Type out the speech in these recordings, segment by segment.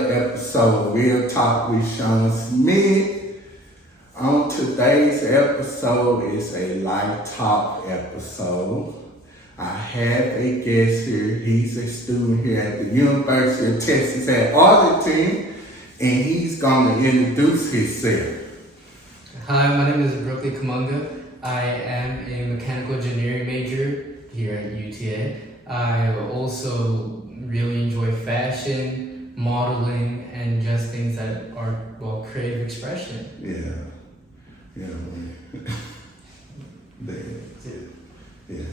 another episode of Real Talk with Shawn Smith. On today's episode is a life talk episode. I have a guest here. He's a student here at the University of Texas at Arlington, and he's going to introduce himself. Hi, my name is Brookly. I am a mechanical engineering major here at UTA. I also really enjoy fashion, modeling, and just things that are, creative expression. Yeah, man. Yeah.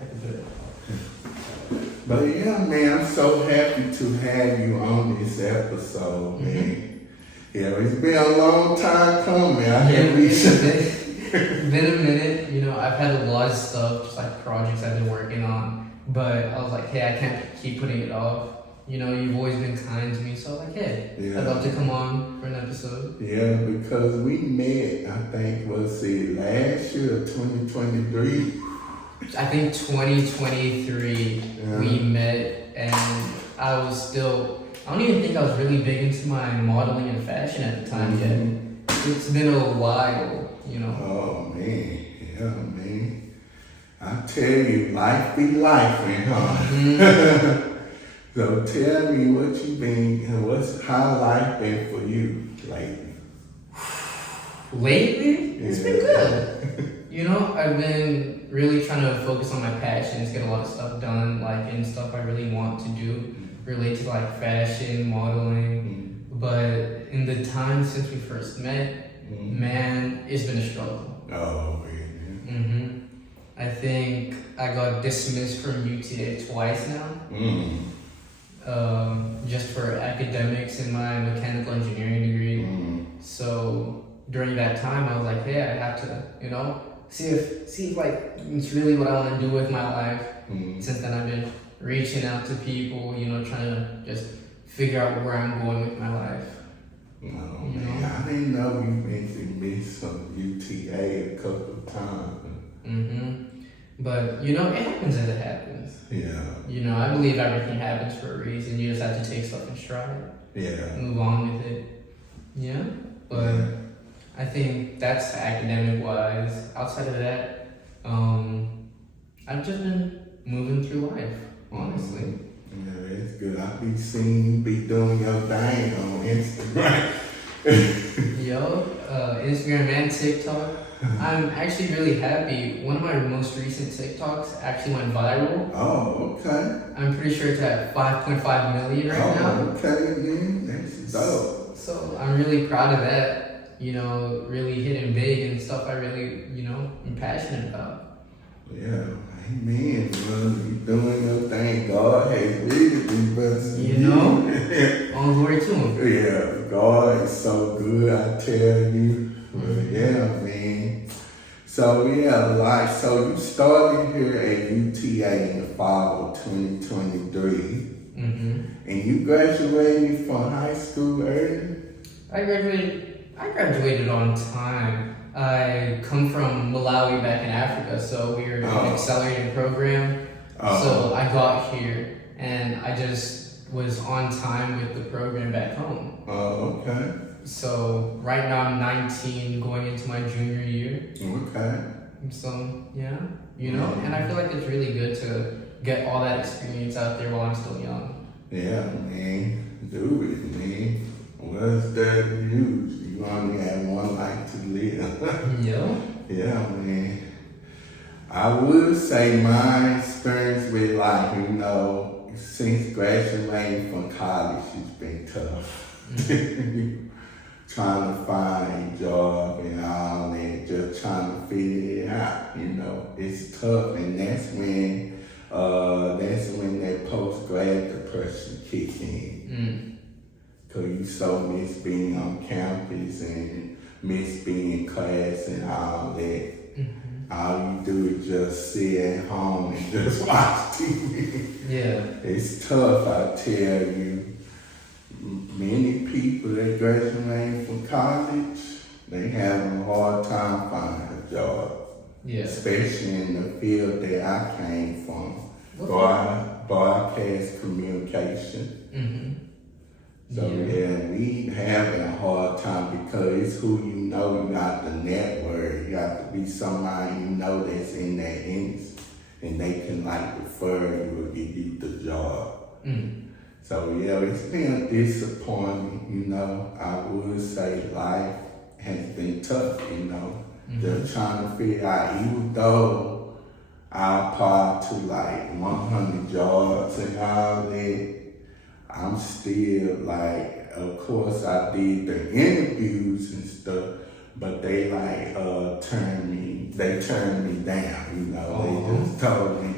I can put it. But yeah, man, I'm so happy to have you on this episode, man. Yeah, it's been a long time coming. It's been a minute. You know, I've had a lot of stuff, just like projects I've been working on. But I was like, hey, I can't keep putting it off. You know, you've always been kind to me, so I was like, hey, I'd love to come on for an episode. Yeah, because we met, I think, was it last year or 2023? I think 2023 we met, and I don't even think I was really big into my modeling and fashion at the time yet. It's been a while, you know. Oh, man. Yeah, man. I tell you, life be life, huh? So tell me what you been, how life been for you lately? Lately? It's been good. You know, I've been really trying to focus on my passions, get a lot of stuff done, and stuff I really want to do, relate to fashion, modeling. But in the time since we first met, man, it's been a struggle. Oh, man. I think I got dismissed from UTA twice now. Just for academics in my mechanical engineering degree. So during that time, I was like, hey, I have to, see if it's really what I want to do with my life. Since then, I've been reaching out to people, trying to just figure out where I'm going with my life. Oh, man, I didn't know you've been to miss some UTA a couple of times. But, it happens as it happens. Yeah. I believe everything happens for a reason. You just have to take stuff in stride. Yeah. Move on with it. Yeah. But I think that's academic-wise. Outside of that, I've just been moving through life, honestly. Yeah, it's good. I be seeing you be doing your thing on Instagram. Instagram and TikTok. I'm actually really happy. One of my most recent TikToks actually went viral. Oh, okay. I'm pretty sure it's at 5.5 million right now. Oh, okay, man. That's dope. So I'm really proud of that. Really hitting big and stuff I really, am passionate about. Yeah, amen. You doing your thing. God has really been blessing All glory to Him. Yeah, God is so good, I tell you. But yeah, man. So so you started here at UTA in the fall of 2023. And you graduated from high school early? I graduated on time. I come from Malawi back in Africa, so we were in an accelerated program. So I got here and I just was on time with the program back home. Oh, okay. So right now I'm 19 going into my junior year. Okay. So yeah, and I feel like it's really good to get all that experience out there while I'm still young. Yeah, man. Do it, man. What's that news? You only have one life to live. Yeah, man. I would say my experience with life, since graduating from college, it's been tough. Trying to find a job and all that, just trying to figure it out, it's tough, and that's when that post-grad depression kicked in. Cause you so miss being on campus and miss being in class and all that. All you do is just sit at home and just watch TV. Yeah. It's tough, I tell you. Many people that graduate from college, they have a hard time finding a job. Yeah. Especially in the field that I came from, broadcast communication. So we having a hard time because it's who you know. You got the network. You got to be somebody you know that's in that industry, and they can like refer you or give you the job. So it's been disappointing. You know, I would say life has been tough. You know, just trying to figure out, even though I applied to like 100 jobs and all that, I'm still like, of course I did the interviews and stuff, but they like turned me down, you know. They just told me,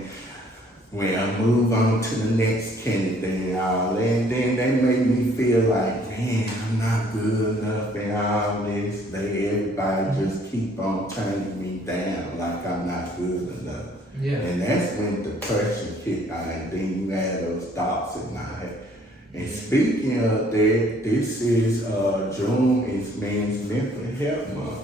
well, move on to the next candidate and all that. And then they made me feel like, man, I'm not good enough and all this. Everybody just keep on turning me down like I'm not good enough. Yeah. And that's when depression kicked out, and then you had those thoughts in my head. And speaking of that, this is June is Men's Mental Health Month.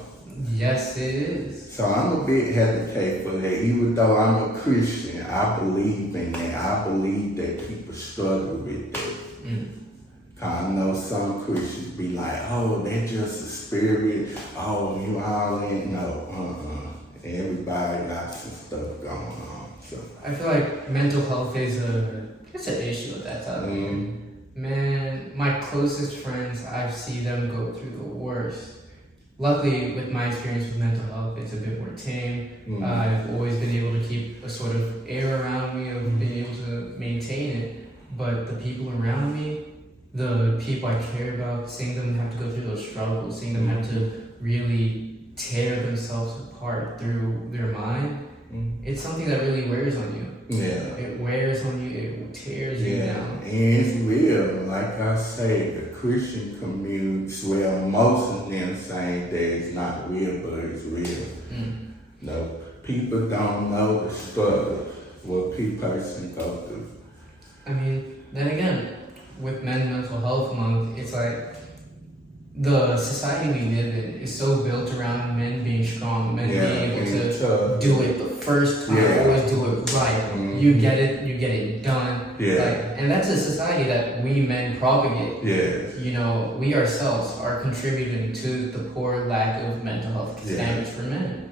Yes, it is. So I'm a bit hesitant for that. Even though I'm a Christian, I believe in that. I believe that people struggle with that. Cause I know some Christians be like, oh, that's just a spirit. Oh, you all in. No, everybody got some stuff going on. So I feel like mental health is it's an issue at that time. Man, my closest friends, I've seen them go through the worst. Luckily, with my experience with mental health, it's a bit more tame. I've always been able to keep a sort of air around me of being able to maintain it. But the people around me, the people I care about, seeing them have to go through those struggles, seeing them have to really tear themselves apart through their mind, it's something that really wears on you. Yeah. It wears on you, it tears you down. And it's real. Like I say, the Christian community, well, most of them saying that it's not real, but it's real. No, people don't know the struggle what person go through. I mean, then again, with Men's Mental Health Month, it's like the society we live in is so built around men being strong, men being able to do it the first time, always do it right. You get it done. And that's a society that we men propagate. You know, we ourselves are contributing to the poor lack of mental health standards for men.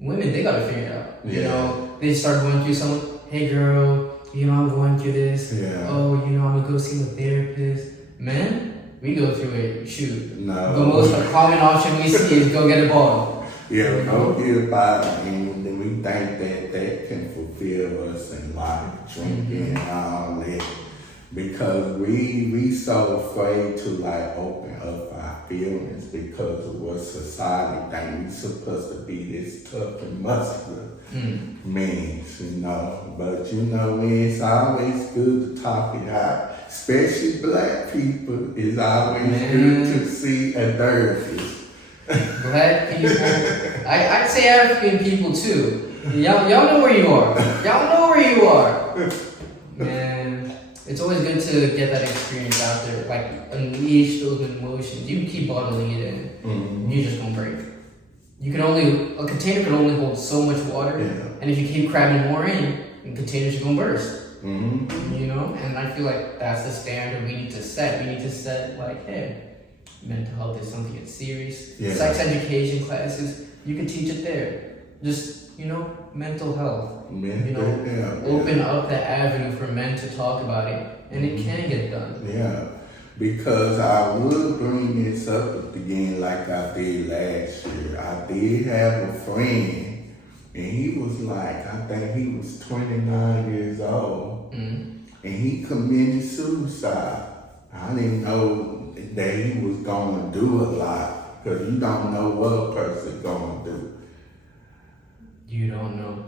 Women, they gotta figure it out. You know, they start going through something, hey girl, you know, I'm going through this. Oh, you know, I'm gonna go see a therapist. Men, we go through it, shoot. No. The most common option we see is go get a bottle. Go get a bottle, and then we think that can fulfill us in life, drinking and all that. Because we so afraid to like open up our feelings because of what society thinks. We supposed to be this tough and muscular men, you know. But you know, it's always good to talk it out. Especially black people, it's always good to see a therapist. Black people, I'd say African people too. Y'all know where you are. Y'all know where you are. Man, it's always good to get that experience out there, like unleash those emotions. You can keep bottling it in, you're just gonna break. A container can only hold so much water, and if you keep cramming more in, the containers are gonna burst. You know, and I feel like that's the standard we need to set. We need to set like, hey, mental health is something that's serious. Sex education classes, you can teach it there. Just, you know, mental health. Open up the avenue for men to talk about it, and it can get done. Because I would bring this up again like I did last year. I did have a friend. And he was like, I think he was 29 years old. And he committed suicide. I didn't know that he was going to do a lot. Because you don't know what a person's going to do. You don't know.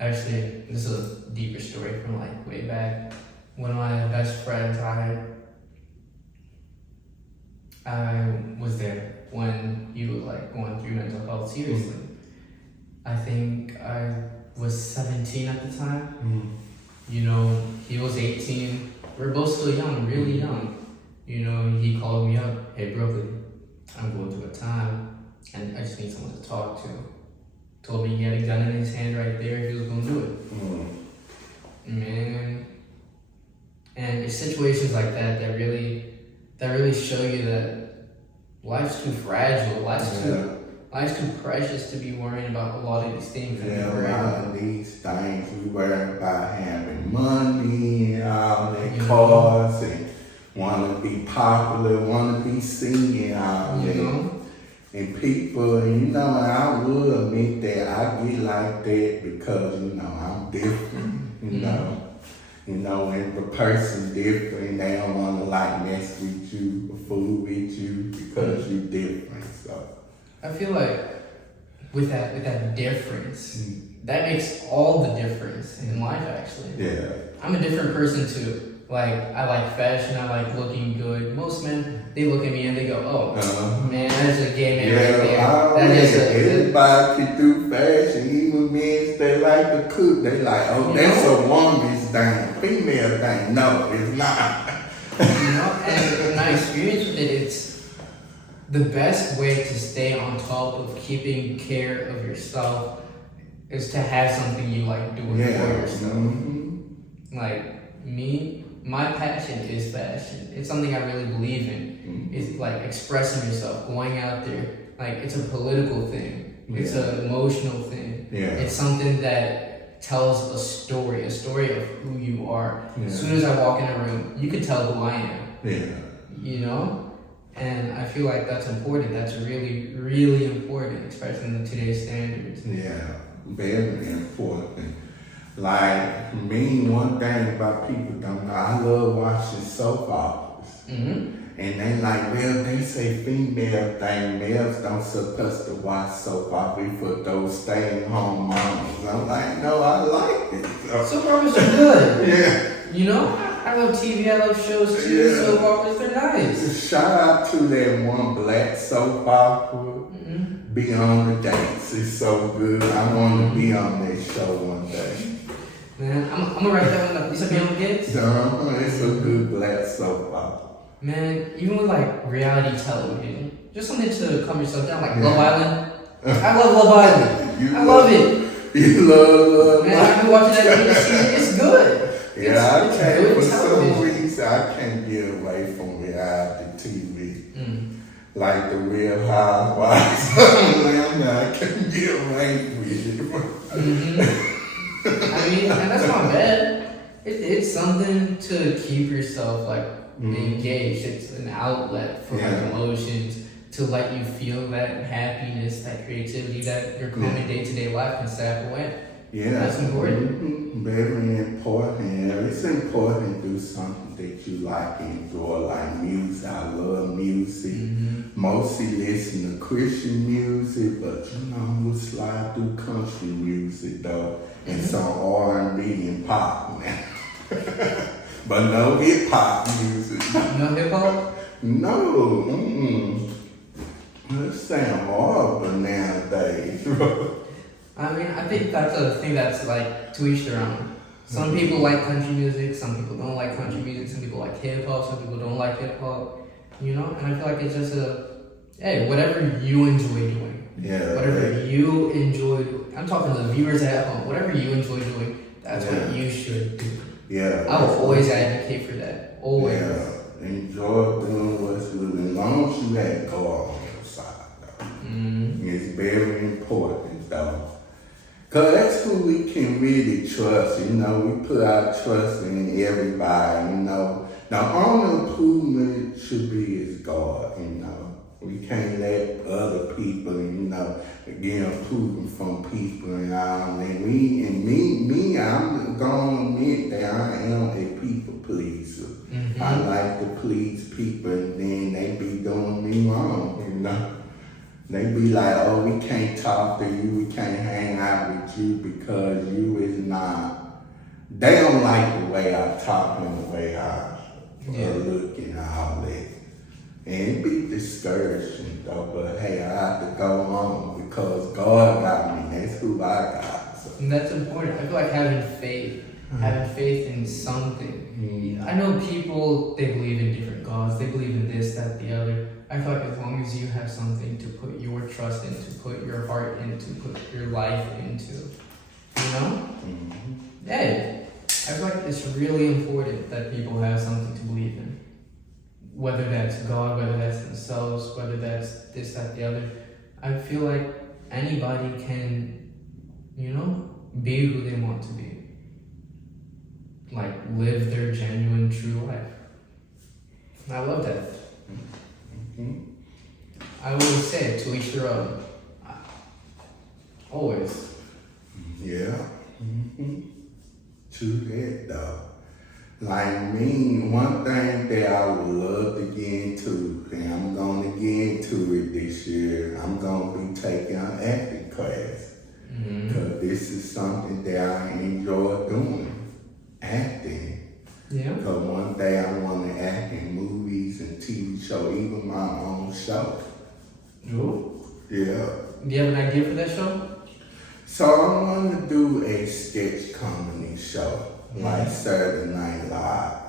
Actually, this is a deeper story from like way back. One of my best friends, I was there when he was like going through mental health seriously. I think I was 17 at the time. You know, he was 18. We're both still young, really young. You know, he called me up, hey Brookly, I'm going through a time and I just need someone to talk to. Told me he had a gun in his hand right there, he was gonna do it. Man, And it's situations like that that really show you that life's too fragile. Life's too precious to be worrying about a lot of these things. Yeah, a lot of these things we worry about having money and all that cars and want to be popular, want to be seen and all that. And people, I will admit that I get like that because, I'm different, and the person different, they don't want to mess with you or fool with you because you different, so. I feel like with that difference, that makes all the difference in life actually. Yeah. I'm a different person too. I like fashion, I like looking good. Most men, they look at me and they go, oh, man, that's a gay man right there. Everybody can do fashion, even men, they like to cook. They like, that's a woman's thing, female thing. No, it's not. And in my experience with it, it's the best way to stay on top of keeping care of yourself is to have something you like doing for yourself. Like me, my passion is fashion. It's something I really believe in. It's expressing yourself, going out there. It's a political thing. It's an emotional thing. It's something that tells a story of who you are. As soon as I walk in a room, you can tell who I am. And I feel like that's important. That's really, really important, especially in today's standards. Yeah, very important. One thing about people don't know, I love watching soap operas. And they say female thing, males don't supposed to watch soap operas for those staying home moms. I'm like, no, I like it. Soap operas are good. I love TV, I love shows too. Yeah. Soap operas, they're nice. Shout out to that one black soap opera, Be on the Dates. It's so good. I want to be on that show one day. Man, I'm gonna write that one up. You said Be on the Dates? It's a good black soap opera. Man, even with reality television, just something to calm yourself down, Love Island. I love Love Island. I love it. You love Man, I've been watching that video. It's good. I can't, for some reason, I can't get away from reality TV. Like the Real Housewives. I can't get away with it. And that's not bad. It's something to keep yourself engaged. It's an outlet for emotions to let you feel that happiness, that creativity, that your common day-to-day life can sap away. Yeah, that's important. Very important. It's important to do something that you like and enjoy, like music. I love music. Mostly listen to Christian music, but we'll slide through country music though, and some R&B and pop, man. But no hip hop music. No hip hop? No. That sound horrible nowadays, bro. I think that's a thing that's to each their own. Some people like country music, some people don't like country music, some people like hip hop, some people don't like hip hop, and I feel like it's just whatever you enjoy doing. Yeah. Whatever you enjoy doing. I'm talking to the viewers at home. Whatever you enjoy doing, that's what you should do. Yeah. I will always advocate for that. Always. Yeah. Enjoy doing what's good. As long as you let go on your side, though. It's very important, though. Because that's who we can really trust. We put our trust in everybody, The only improvement should be is God, We can't let other people, get approval from people and all. And me, I'm gonna admit that I am a people pleaser. I like to please people, and then they be doing me wrong, They be like, oh, we can't talk to you, we can't hang out with you because you is not. They don't like the way I talk and the way I look and all that. And it be discouraging though, but hey, I have to go on because God got me. That's who I got. So. And that's important. I feel like having faith in something. I know people, they believe in different gods, they believe in this, that, the other. I feel like as long as you have something to put your trust into, put your heart into, put your life into, Hey, I feel like it's really important that people have something to believe in. Whether that's God, whether that's themselves, whether that's this, that, the other. I feel like anybody can, be who they want to be. Like, live their genuine, true life. I love that. Mm-hmm. I always say, to each their own. Always. Yeah. Mm-hmm. True that, though. Like me, one thing that I would love to get into, and I'm going to get into it this year, I'm going to be taking an acting class. Because this is something that I enjoy doing, acting. Yeah. Because one day I want to act in movies and TV shows, even my own show. Ooh. Yeah. Do you have an idea for that show? So I want to do a sketch comedy show, like Saturday Night Live.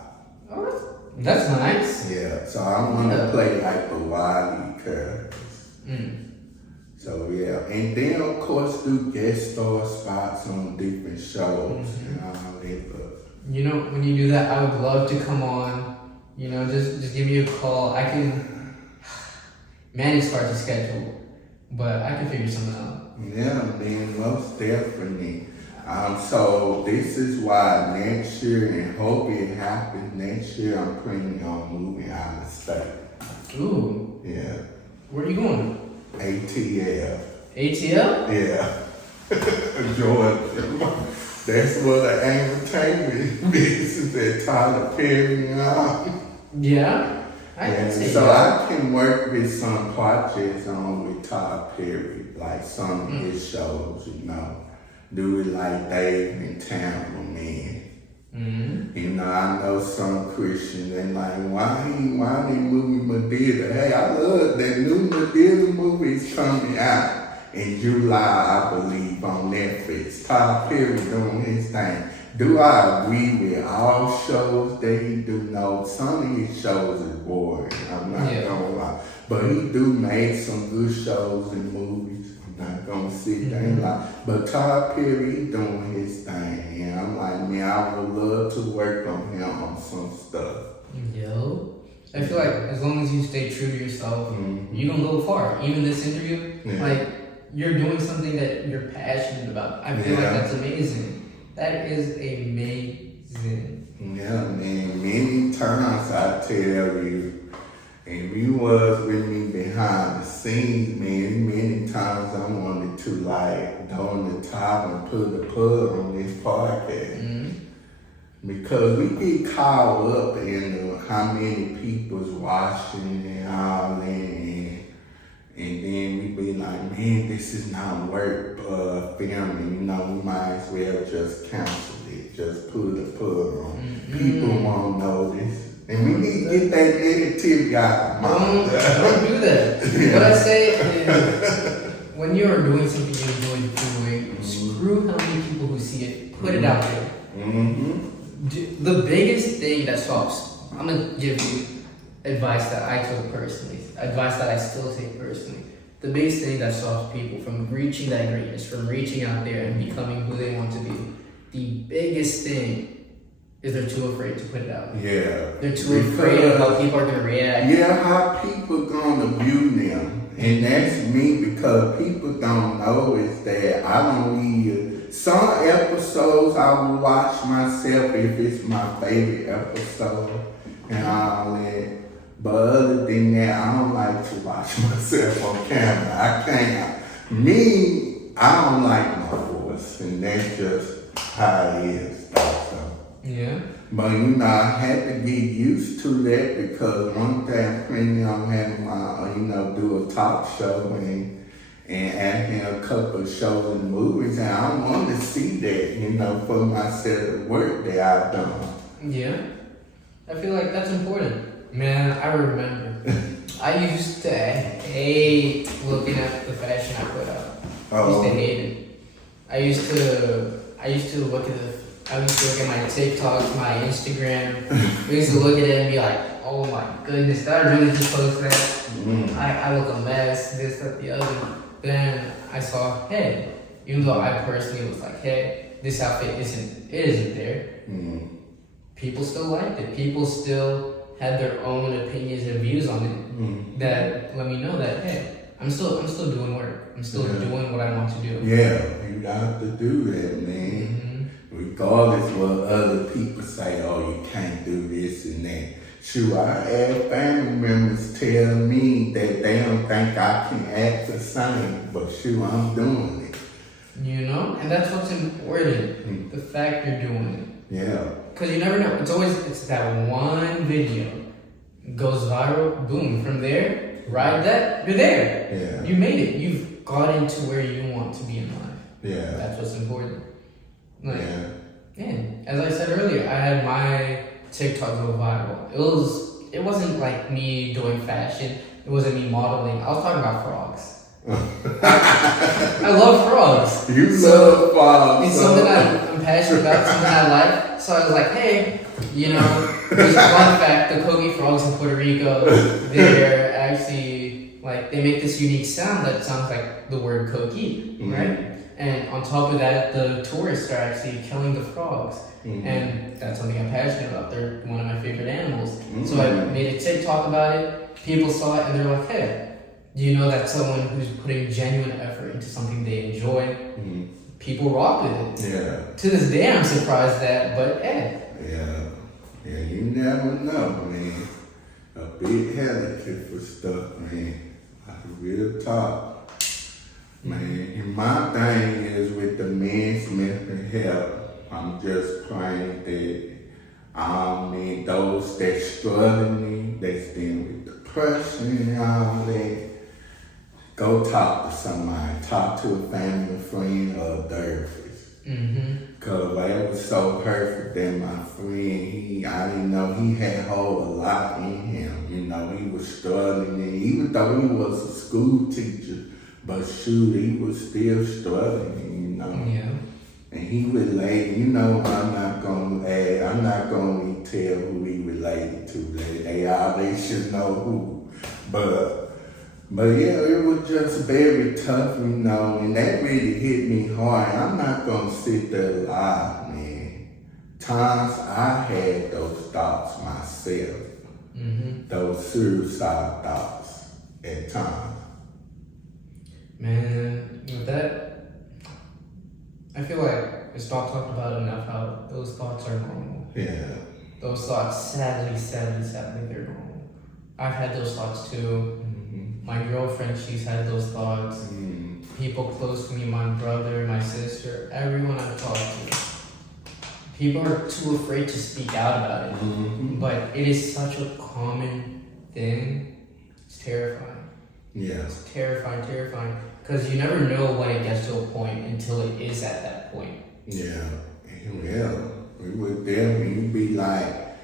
Oh, that's nice. Yeah, so I want to play like the Wiley characters. So yeah, and then of course do guest star spots on different shows and all that. But when you do that, I would love to come on. Just give me a call. I can. Man, it's hard to schedule, but I can figure something out. Yeah, man, most definitely. So this is why next year, and hope it happens next year, I'm planning on moving out of state. Ooh. Yeah. Where are you going? ATL. ATL? Yeah. Georgia. That's what the entertainment business at Tyler Perry and all. Yeah. I can see so that. I can work with some projects on with Tyler Perry, like some of his shows, do it like Dave and Tampa, man. I know some Christians, they like, why they moving Medea? Hey, I love that new Medea movie is coming out in July, I believe, on Netflix. Tyler Perry doing his thing. Do I agree with all shows that he do? No, some of his shows is boring. I'm not gonna lie. But he do make some good shows and movies. I'm not gonna sit there and lie. But Tyler Perry doing his thing. And I'm like, man, I would love to work on him on some stuff. Yo. I feel like as long as you stay true to yourself, you can go far. Even this interview, like, you're doing something that you're passionate about. I feel like that's amazing. That is amazing. Yeah, man. Many times I tell you, and you was with me behind the scenes, man. Many times I wanted to like go on the top and put the plug on this podcast. Because we get caught up in how many people's watching and all that. And then we be like, man, this is not worth filming. We might as well just cancel it. Just put the plug on. People won't notice. And we need to get that negativity out of mind. Don't do that. What I say is, when you are doing something you enjoy doing, screw how many people who see it. Put it out there. The biggest thing that stops, I'm going to give you advice that I took personally, advice that I still take personally. The biggest thing that stops people from reaching that greatness, from reaching out there and becoming who they want to be, the biggest thing is they're too afraid to put it out. Yeah. They're too afraid of how people are going to react. Yeah, how people going to view them. And that's me, because people don't know is that I don't need some episodes I will watch myself if it's my favorite episode and all that. But other than that, I don't like to watch myself on camera. I can't. I don't like my voice, and that's just how it is. So. Yeah. But I had to get used to that, because one day I'm planning on having my, do a talk show and acting a couple of shows and movies, and I want to see that, for myself, work that I've done. Yeah. I feel like that's important. Man, I remember. I used to hate looking at the fashion I put out. I used to hate it. I used to look at my TikToks, my Instagram. I used to look at it and be like, oh my goodness, did I really just post that? I look a mess, this, that, the other. Then I saw, hey, even though I personally was like, hey, this outfit isn't there. People still liked it. People still had their own opinions and views on it that let me know that, hey, I'm still doing work. I'm still doing what I want to do. Yeah, you got to do that, man. Regardless what other people say, oh, you can't do this and that. Shoot, I had family members tell me that they don't think I can act the same, but shoot, I'm doing it. You know, and that's what's important. The fact you're doing it. Yeah. Because you never know. It's that one video goes viral. Boom. From there, ride that. You're there. Yeah. You made it. You've gotten to where you want to be in life. Yeah. That's what's important. Like, yeah. As I said earlier, I had my TikTok go viral. It wasn't like me doing fashion. It wasn't me modeling. I was talking about frogs. I love frogs. You love frogs. It's something I'm passionate about, something I like. So I was like, hey, you know, just fun fact, the Kogi frogs in Puerto Rico, they're actually, like, they make this unique sound that sounds like the word Kogi, right? And on top of that, the tourists are actually killing the frogs. And that's something I'm passionate about. They're one of my favorite animals. So I made a TikTok about it. People saw it and they're like, hey, do you know that someone who's putting genuine effort into something they enjoy? People rock with it. Yeah. To this day, I'm surprised that, but Yeah. Yeah, you never know, man. A big headache for stuff, man. Like real talk. Man, and my thing is with the men's mental health, I'm just praying that those that struggling, that's dealing with depression and all that, go talk to somebody, talk to a family friend or a therapist. Cause I was so perfect that my friend, I didn't know he had hold a lot in him. You know, he was struggling, and even though he was a school teacher, but shoot, he was still struggling, you know. yeah. And he related, you know, I'm not gonna tell who he related to. They should know who. But yeah, it was just very tough, you know, and that really hit me hard. I'm not gonna sit there lie, man. Times I had those thoughts myself. Those suicide thoughts at times. Man, with that, I feel like it's not talked about enough how those thoughts are normal. Yeah. Those thoughts, sadly, they're normal. I've had those thoughts too. My girlfriend, she's had those thoughts. People close to me, my brother, my sister, everyone I've talked to. People are too afraid to speak out about it. But it is such a common thing. It's terrifying. Yeah. It's terrifying. Because you never know when it gets to a point until it is at that point. Yeah. Yeah. We would then be like,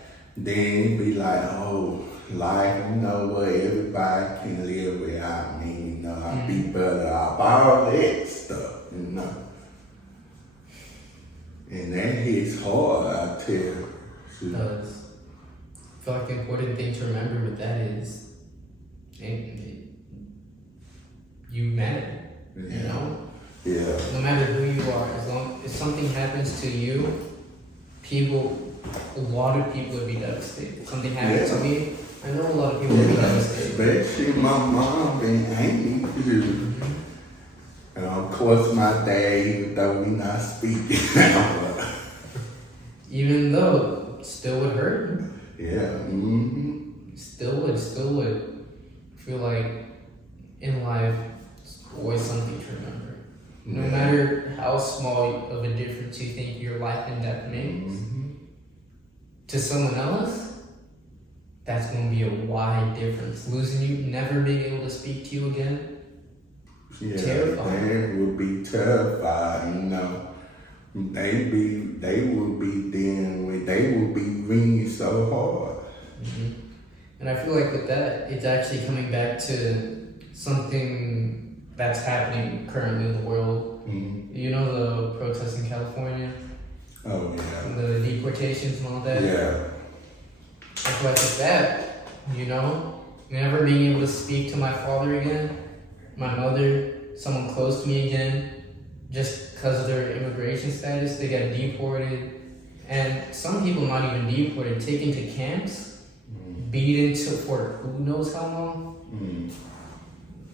oh, life, you know what, everybody can live without me, you know, I'd be better off, all that stuff, you know. And that hits hard, I tell you. Because I feel like the important thing to remember with that is you matter, you know? Yeah. No matter who you are, if something happens to you, a lot of people would be devastated. If something happens to me, I know a lot of people would be devastated. Especially my mom and Amy too. And of course my dad, even though we not speaking now. Even though it still would hurt. Yeah. Still would. Feel like in life, it's always something to remember. No matter how small of a difference you think your life and death makes, to someone else, that's going to be a wide difference. Losing you, never being able to speak to you again, terrifying. They would be terrified, you know. They would be ringing so hard. And I feel like with that, it's actually coming back to something that's happening currently in the world. You know the protests in California? Oh, yeah. The deportations and all that? Yeah. I feel like with that, you know, never being able to speak to my father again, my mother, someone close to me again, just because of their immigration status, they get deported. And some people not even deported, taken to camps, beaten to for who knows how long.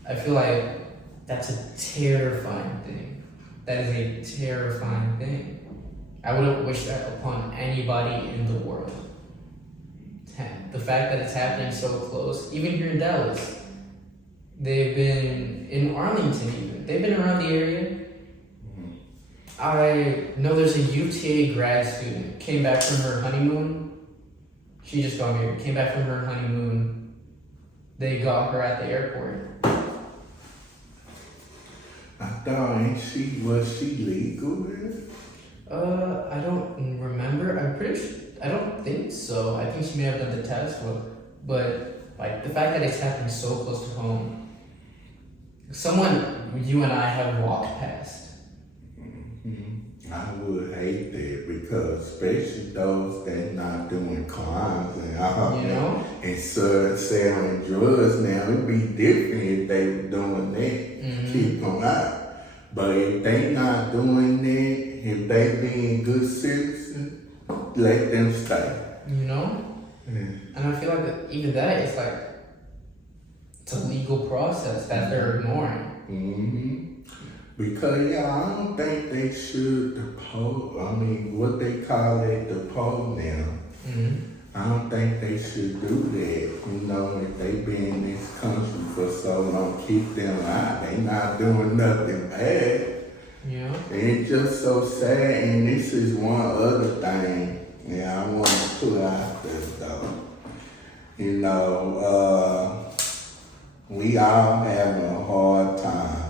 I feel like that's a terrifying thing. That is a terrifying thing. I wouldn't wish that upon anybody in the world. The fact that it's happening so close, even here in Dallas, they've been in Arlington even. They've been around the area. I know there's a UTA grad student, came back from her honeymoon. She just got married, came back from her honeymoon. They got her at the airport. I thought, was she legal? I don't remember. I'm pretty sure, I don't think so. I think she may have done the test, but like the fact that it's happened so close to home. Someone you and I have walked past. I would hate that because especially those that not doing crimes and all and selling drugs now, it'd be different if they were doing that. Keep them out. But if they not doing that, if they being good citizens, let them stay. And I feel like even that is like it's a legal process that they're ignoring. Because I don't think they should depose. What they call it, depose now. I don't think they should do that. If they been in this country for so long, keep them out. They not doing nothing bad. It's just so sad. And this is one other thing I want to put out there though. We all having a hard time.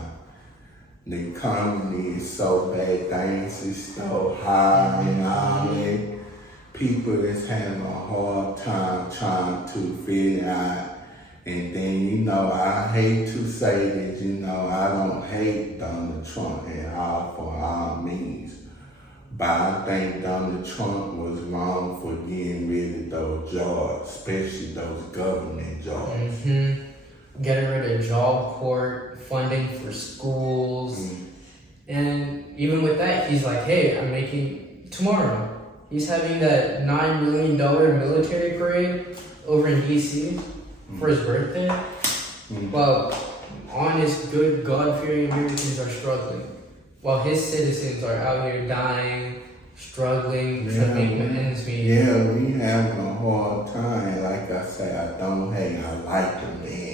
The economy is so bad, things is so high and all that. People is having a hard time trying to figure out. And then, I hate to say that, I don't hate Donald Trump at all for all means. But I think Donald Trump was wrong for getting rid of those jobs, especially those government jobs. Getting rid of job court, funding for schools. And even with that, he's like, hey, I'm making tomorrow. He's having that $9 million military parade over in DC for his birthday. While honest, good, God-fearing Americans are struggling. While his citizens are out here dying, struggling, trying to make ends meet. Yeah, we having a hard time. Like I say, I don't hate, I like the man.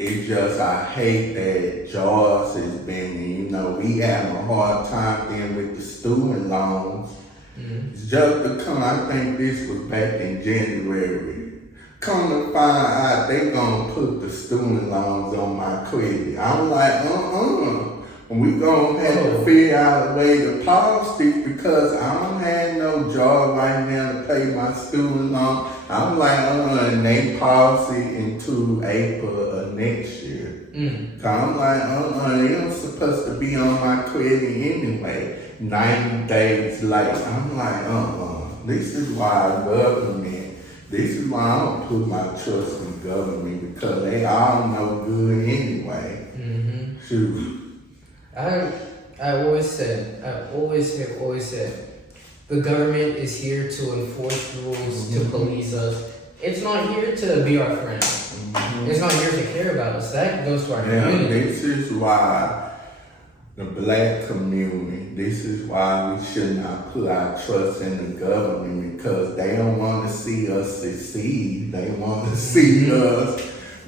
It's just I hate that Jaws has been, we having a hard time then with the student loans. It's just to come, I think this was back in January. Come to find out they gonna put the student loans on my credit. I'm like, we gonna have to figure out a way to pause this because I don't have no job right now to pay my student loan. I'm like, and they pause it into April of next year. Cause I'm like, they don't supposed to be on my credit anyway. 90 days late. I'm like, this is why this is why I don't put my trust in government because they all no good anyway. Shoot. I always said, the government is here to enforce rules, to police us. It's not here to be our friend. It's not here to care about us. That goes to our community. This is why the black community, this is why we should not put our trust in the government because they don't want to see us succeed. They want to see us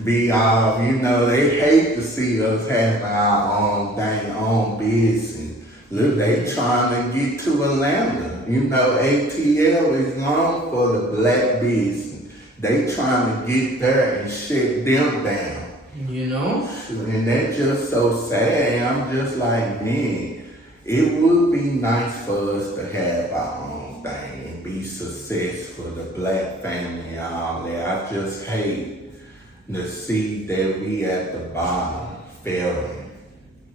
be all, they hate to see us have our own business. Look, they trying to get to Atlanta. ATL is long for the black business. They trying to get there and shut them down. And that's just so sad. I'm just like, man, it would be nice for us to have our own thing and be successful, the black family and all that. I just hate to see that we at the bottom failing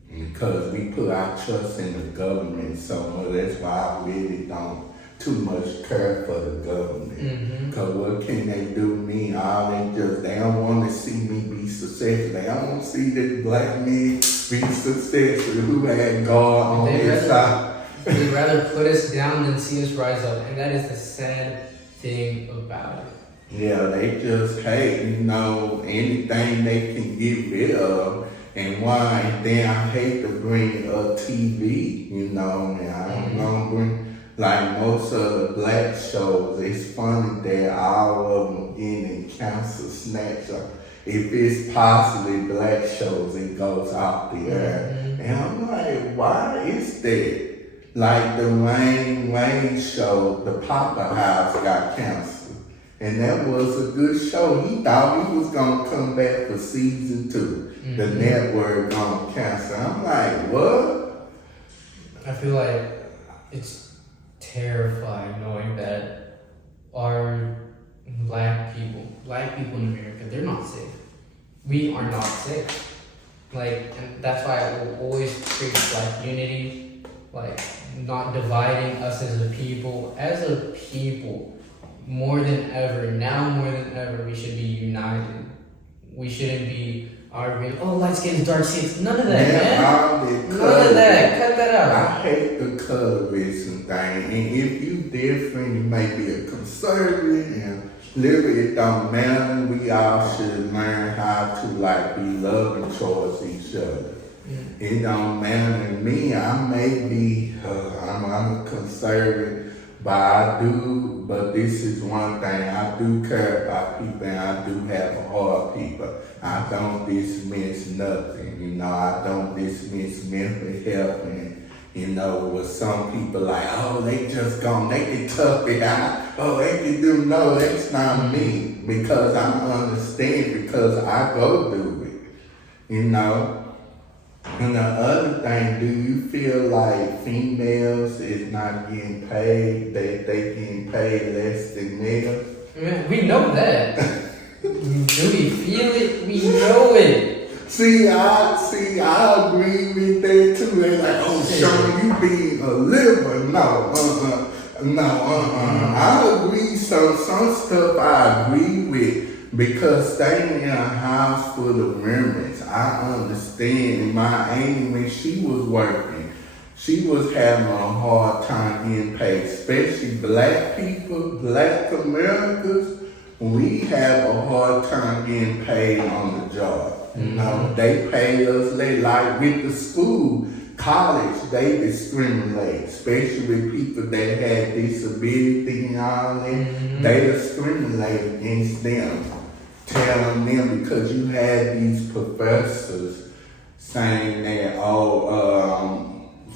because we put our trust in the government so much. That's why I really don't too much care for the government. Because what can they do me? They don't want to see me be successful. successful. They don't want to see that black men be successful who had God on their side. They'd rather put us down than see us rise up. And that is the sad thing about it. Yeah, they just hate, anything they can get rid of. And why? And then I hate to bring up TV, and I don't know, bring, like most of the black shows, it's funny that all of them getting cancer snatched up. If it's possibly black shows, it goes off the air. And I'm like, why is that? Like the Wayne show, the Papa House got cancer. And that was a good show. He thought he was going to come back for season 2. The network gonna cancel. I'm like, what? I feel like it's terrifying knowing that our black people in America, they're not safe. We are not safe. And that's why I will always preach unity, not dividing us as a people. As a people, more than ever, now more than ever, we should be united. We shouldn't be arguing, light skin, dark skin. None of that, man. None of that. Cut that out. I hate the colorism thing. And if you different, you may be a conservative, and literally it don't matter. We all should learn how to be loving towards each other. It don't matter to me. I may be, I'm a conservative. But this is one thing, I do care about people, and I do have a heart people. I don't dismiss nothing, I don't dismiss mental health, and with some people they just gonna make it tough it out. They can do, no, that's not me, because I understand, because I go through it, And the other thing, do you feel like females is not getting paid, they getting paid less than males? Man, we know that. Do we feel it? We know it. See, I agree with that too. They're like, Shawn, you being a liver. No. I agree, some stuff I agree with. Because staying in a house full of remnants, I understand. My auntie, when she was working, she was having a hard time getting paid, especially black people, black Americans. We have a hard time getting paid on the job. They pay us late, like with the school, college, they discriminate, especially with people that had disability and all that. They discriminate against them. Telling them, because you had these professors saying that,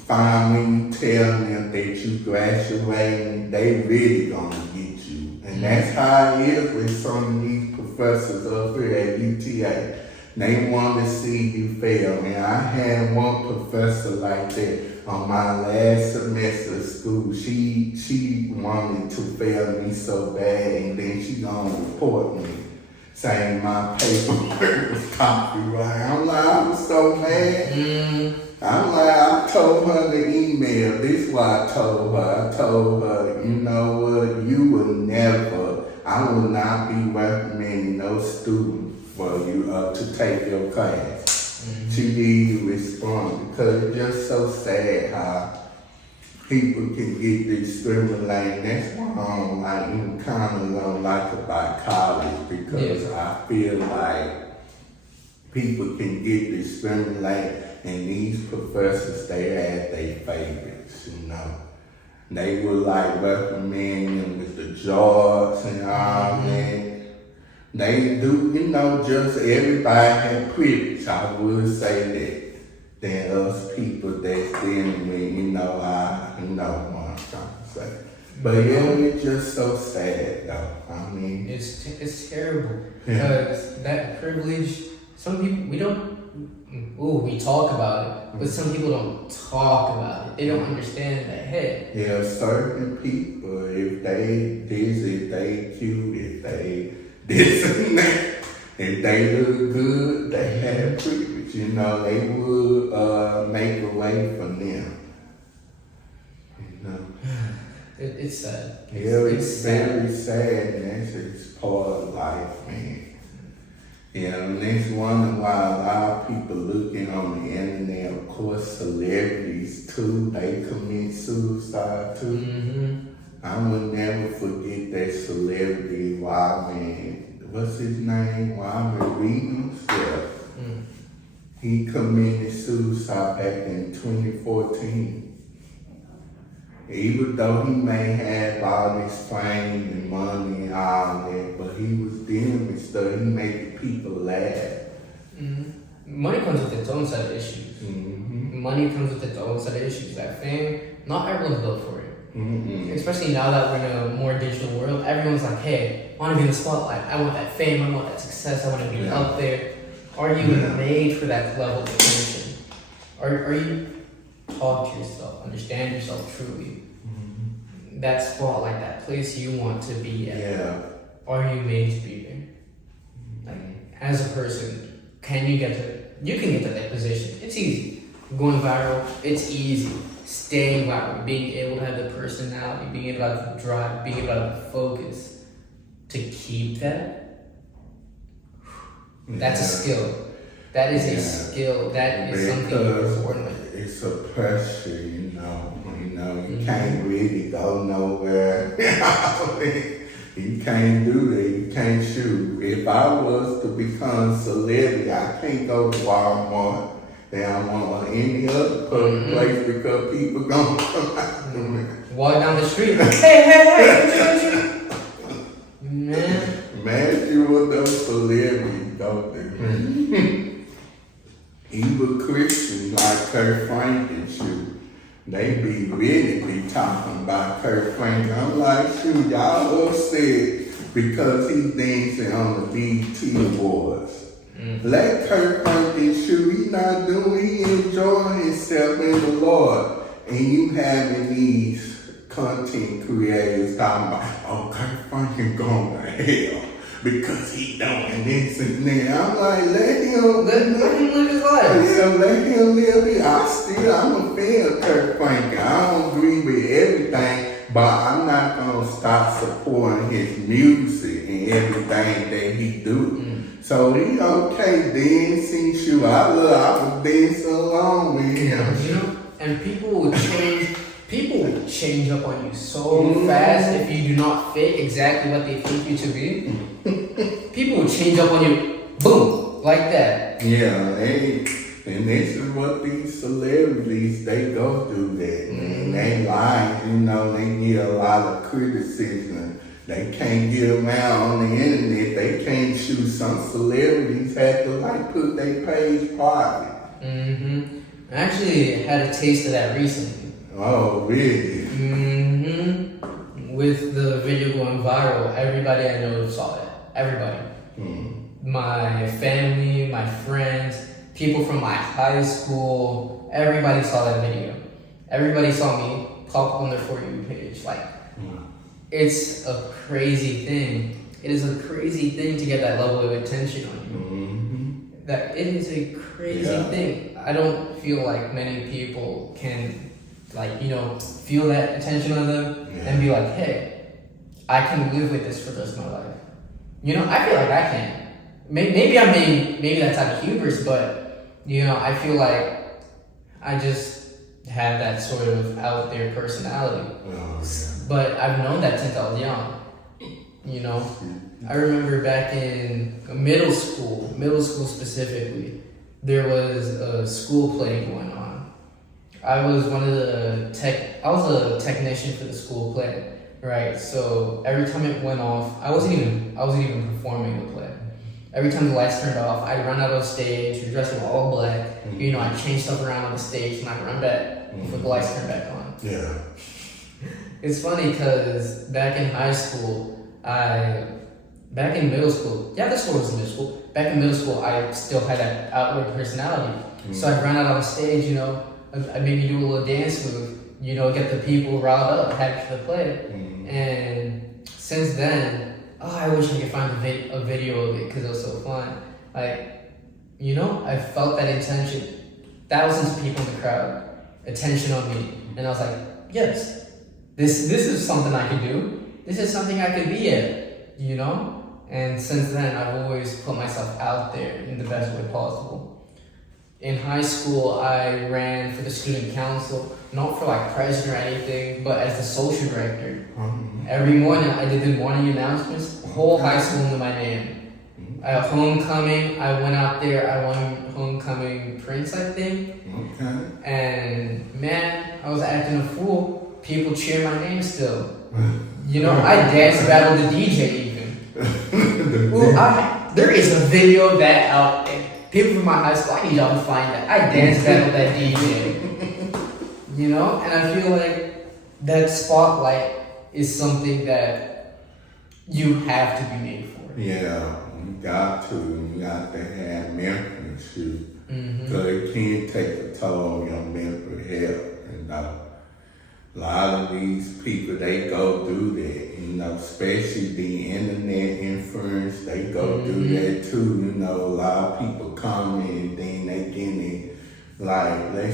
fine, when you tell them that you graduating, they really gonna get you. And that's how it is with some of these professors up here at UTA. They want to see you fail. And I had one professor like that on my last semester of school. She wanted to fail me so bad, and then she gonna report me, saying my paperwork was copyright. I was so mad. I told her the email. This is what I told her. I told her, you know what, you will never, I will not be recommending no student for you to take your class. She needed to respond, because it's just so sad how people can get discriminated. That's why I don't like about college, because I feel like people can get discriminated, and these professors, they had their favorites, They would recommend them with the jobs and all that. They do, just everybody had privilege, I would say that. Than us people that's dealing with, I know what I'm trying to say. But it's just so sad though. It's terrible, because that privilege, some people, we talk about it, but some people don't talk about it. They don't understand that, hey. Yeah, certain people, if they this, if they cute, if they this and that, if they look good, they have privilege. They would make a way for them. It's sad. It's very sad, and that's just part of life, man. Yeah, and that's wondering why a lot of people looking on the internet, of course, celebrities too, they commit suicide too. Mm-hmm. I would never forget that celebrity, Wyman, what's his name? Wyman Reeves? Yeah. Mm. He committed suicide back in 2014. Even though he may have all this fame and money and all that, but he was dealing with stuff. He made the people laugh. Mm-hmm. Money comes with its own set of issues. Mm-hmm. Money comes with its own set of issues. That fame, not everyone's built for it. Mm-hmm. Especially now that we're in a more digital world, everyone's like, hey, I want to be in the spotlight. I want that fame. I want that success. I want to be up there. Are you made for that level of attention? Are you talk to yourself, understand yourself truly? Mm-hmm. That spotlight, that place you want to be at. Yeah. Are you made to be there? Like, as a person, can you get to? You can get to that position. It's easy. Going viral, it's easy. Staying viral, being able to have the personality, being able to have the drive, being able to have the focus to keep that. That's a skill. That is a skill. That is something important. It's a pressure, you know. You can't really go nowhere. You can't do that. You can't shoot. If I was to become a celebrity, I can't go to Walmart. Then I want any other public place because people gonna come out to me. Walk down the street. Hey. Man. Imagine what those celebrities go through. Even Christians like Kurt Franklin, shoot. They be really be talking about Kurt Franklin. I'm like, shoot, y'all upset because he's dancing on the BET Awards. Let Kurt Franklin shoot, he not doing, he enjoying himself in the Lord. And you having these content creators talking about, oh, Kurt Franklin going to hell because he doing this and that. I'm like, let him live his life. Yeah, let him live it. I'm a fan of Kurt Franklin. I don't agree with everything, but I'm not gonna stop supporting his music and everything that he do. So he okay dancing, shoot. I was dancing along with him. You know, and people will change up on you so fast if you do not fit exactly what they think you to be. People will change up on you, boom, like that. Yeah, and this is what these celebrities, they go through that, man. They lie, you know, they get a lot of criticism. They can't get them out on the internet. They can't shoot. Some celebrities had to like put their page private. I actually had a taste of that recently. Oh, really? With the video going viral, everybody I know saw it. Everybody. My family, my friends, people from my high school, everybody saw that video. Everybody saw me pop up on their For You page. Like, it's a crazy thing. It is a crazy thing to get that level of attention on you. That it is a crazy thing. I don't feel like many people can, like, you know, feel that attention on them and be like, hey, I can live with this for the rest of my life. You know, I feel like I can. Maybe that's out of hubris, but, you know, I feel like I just have that sort of out there personality. But I've known that since I was young. You know, I remember back in middle school specifically, there was a school play going on. I was a technician for the school play, right? So every time it went off, I wasn't even performing the play. Every time the lights turned off, I'd run out on stage, dressed in all black. You know, I'd change stuff around on the stage and I'd run back before the lights turned back on. Yeah. It's funny because back in high school, back in middle school, this one was in middle school. Back in middle school, I still had that outward personality. So I'd run out on stage, you know, I'd maybe do a little dance move, you know, get the people riled up, happy for the play. And since then, I wish I could find a video of it because it was so fun. Like, you know, I felt that intention. Thousands of people in the crowd, attention on me. And I was like, yes, this is something I could do. This is something I could be at, you know? And since then, I've always put myself out there in the best way possible. In high school, I ran for the student council, not for like president or anything, but as the social director. Every morning, I did the morning announcements, whole high school knew my name. At homecoming, I went out there, I won homecoming prince, I think. And man, I was acting a fool. People cheer my name still. You know, I dance battle the DJ even. Ooh, there is a video of that out there. People from my high school, I need y'all to find that. I dance battle that DJ. You know, and I feel like that spotlight is something that you have to be made for. Yeah, you got to. You got to have mental issues. So it can take a toll on your mental health. You know, a lot of these people, they go through that. You know, especially the internet influence, they go through that too. You know, a lot of people come and then they getting like, they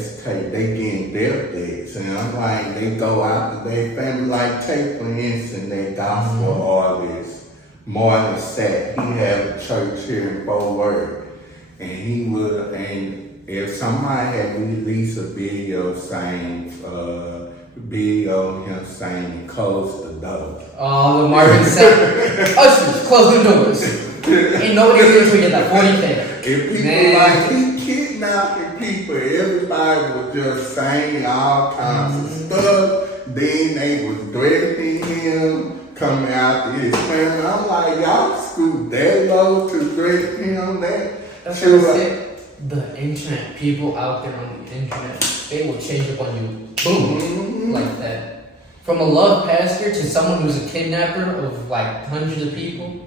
getting death threats. And I'm like, they go out to their family, like take for instance, that gospel artist, Martin Sapp. He had a church here in Fort Worth. And he would, and if somebody had released a video saying, video of him saying, close the door. Oh, the Marvin Sapp. Ushers, close the doors. Ain't nobody here to get that 40K. If people like he kidnapping people, everybody was just saying all kinds of stuff. Then they was threatening him, coming after his family. I'm like, y'all scooped that low to threaten him that. That's what I said. The internet, people out there on the internet, they will change up on you, boom, like that. From a love pastor to someone who's a kidnapper of like hundreds of people,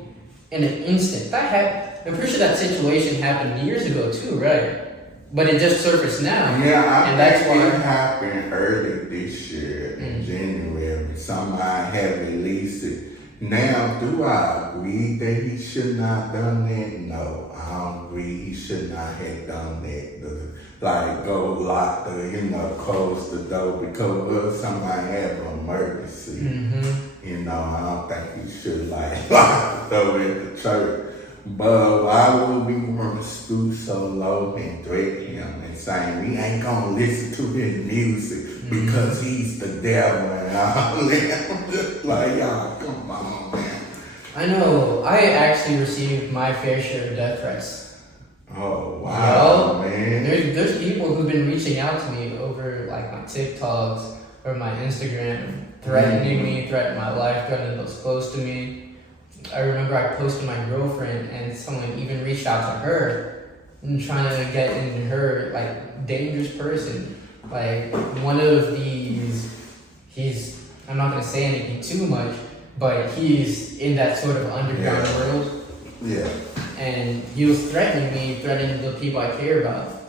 in an instant. I'm pretty sure that situation happened years ago too, right? But it just surfaced now. Yeah, and that's why it happened early this year in January. Somebody had released it. Now, do I agree that he should not have done that? No, I don't agree he should not have done that. Like, go lock close the door because what if somebody had an emergency? You know, I don't think he should, like, lock the door in the church. But why would we want to stoop so low and threaten him and saying we ain't gonna listen to his music because he's the devil and all that? I'm just like, y'all, come on, man. I know. I actually received my fair share of death threats. Oh, wow, man. There's people who've been reaching out to me over like my TikToks or my Instagram, threatening me, threatening my life, threatening those close to me. I remember I posted my girlfriend and someone even reached out to her and trying to get into her, like, dangerous person. Like, one of these, I'm not going to say anything too much, but he's in that sort of underground world. Yeah. And he was threatening me, threatening the people I care about.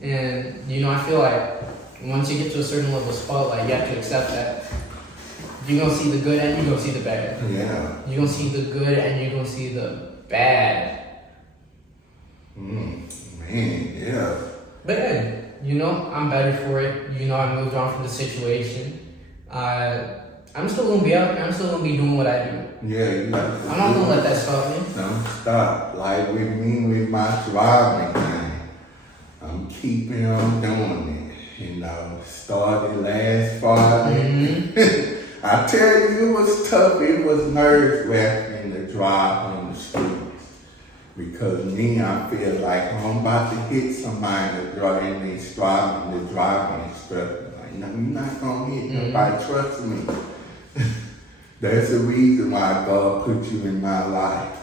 And, you know, I feel like once you get to a certain level of spotlight, you have to accept that. You're going to see the good and you're going to see the bad. Yeah. You're going to see the good and you're going to see the bad. Man, yeah. But yeah, you know, I'm better for it. You know, I moved on from the situation. I'm still going to be out here. I'm still going to be doing what I do. Yeah, you got to. I'm not going to let that stop me. Don't stop. Like with me, with my driving thing, I'm keeping on doing it. You know, started last Friday. I tell you, it was tough. It was nerve-wracking to drive on the streets. Because me, I feel like I'm about to hit somebody and driving the driving instructor. Like, no, you're not going to hit nobody. Trust me. That's the reason why God put you in my life.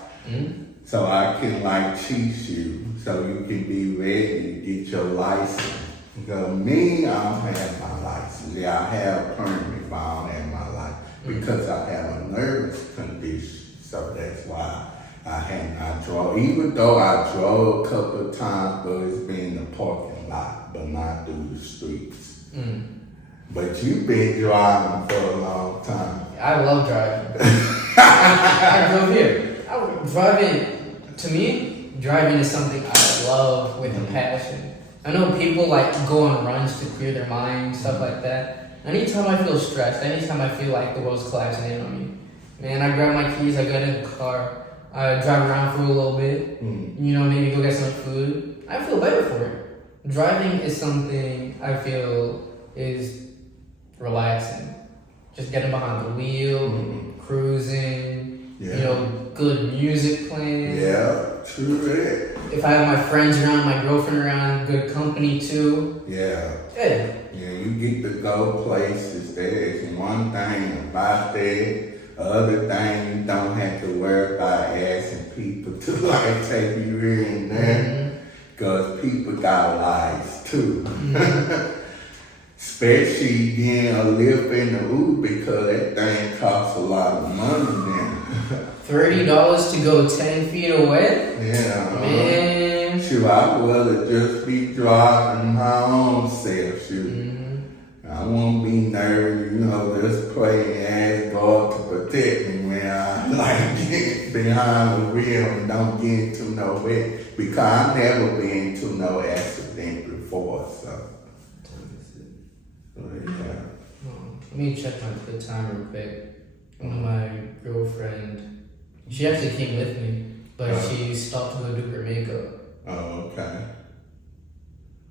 So I can, like, teach you. So you can be ready to get your license. Because me, I don't have my license. Yeah, I have permit, but I don't have my license because I have a nervous condition. So that's why I have not drove. Even though I drove a couple of times, but it's been in the parking lot, but not through the streets. But you've been driving for a long time. I love driving. I drove here. To me, driving is something I love with a passion. I know people like go on runs to clear their mind, stuff like that. Anytime I feel stressed, anytime I feel like the world's collapsing in on me, man, I grab my keys, I get in the car, I drive around for a little bit. You know, maybe go get some food. I feel better for it. Driving is something I feel is relaxing. Just getting behind the wheel, cruising, you know, good music playing. Yeah, true. If I have my friends around, my girlfriend around, good company too. Yeah. Hey. Yeah, you get to go places. There's one thing about that. Other thing, you don't have to worry about asking people to like take you here and there. Because people got lives too. Especially getting a lift in the Uber because that thing costs a lot of money now. $30 to go 10 feet away? Yeah. Man. Shoot, I'd rather just be driving my own self, shoot. I won't be nervous, you know, just playing as God to protect me when I like get behind the wheel and don't get into no way. Because I've never been into no accident before, so. Yeah. Let me check my good time real quick. My girlfriend, she actually came with me, but she stopped to go do her makeup. Oh, okay.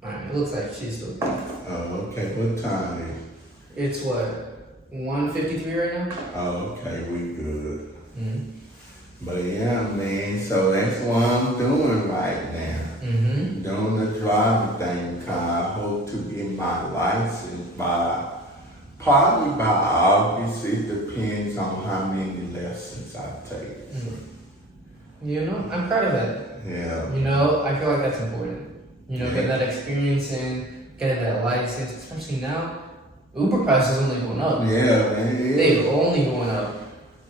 Alright, it looks like she's still there. Oh, okay. What time is it? It's what, 1:53 right now? Oh, okay. We good. But yeah, man, so that's what I'm doing right now. Doing the driving thing because I hope to get my license probably by August. It depends on how many lessons I take. You know, I'm proud of that. Yeah. You know, I feel like that's important. You know, getting that experience in, getting that license, especially now. Uber prices only going up. Yeah, man. Yeah. They've only going up.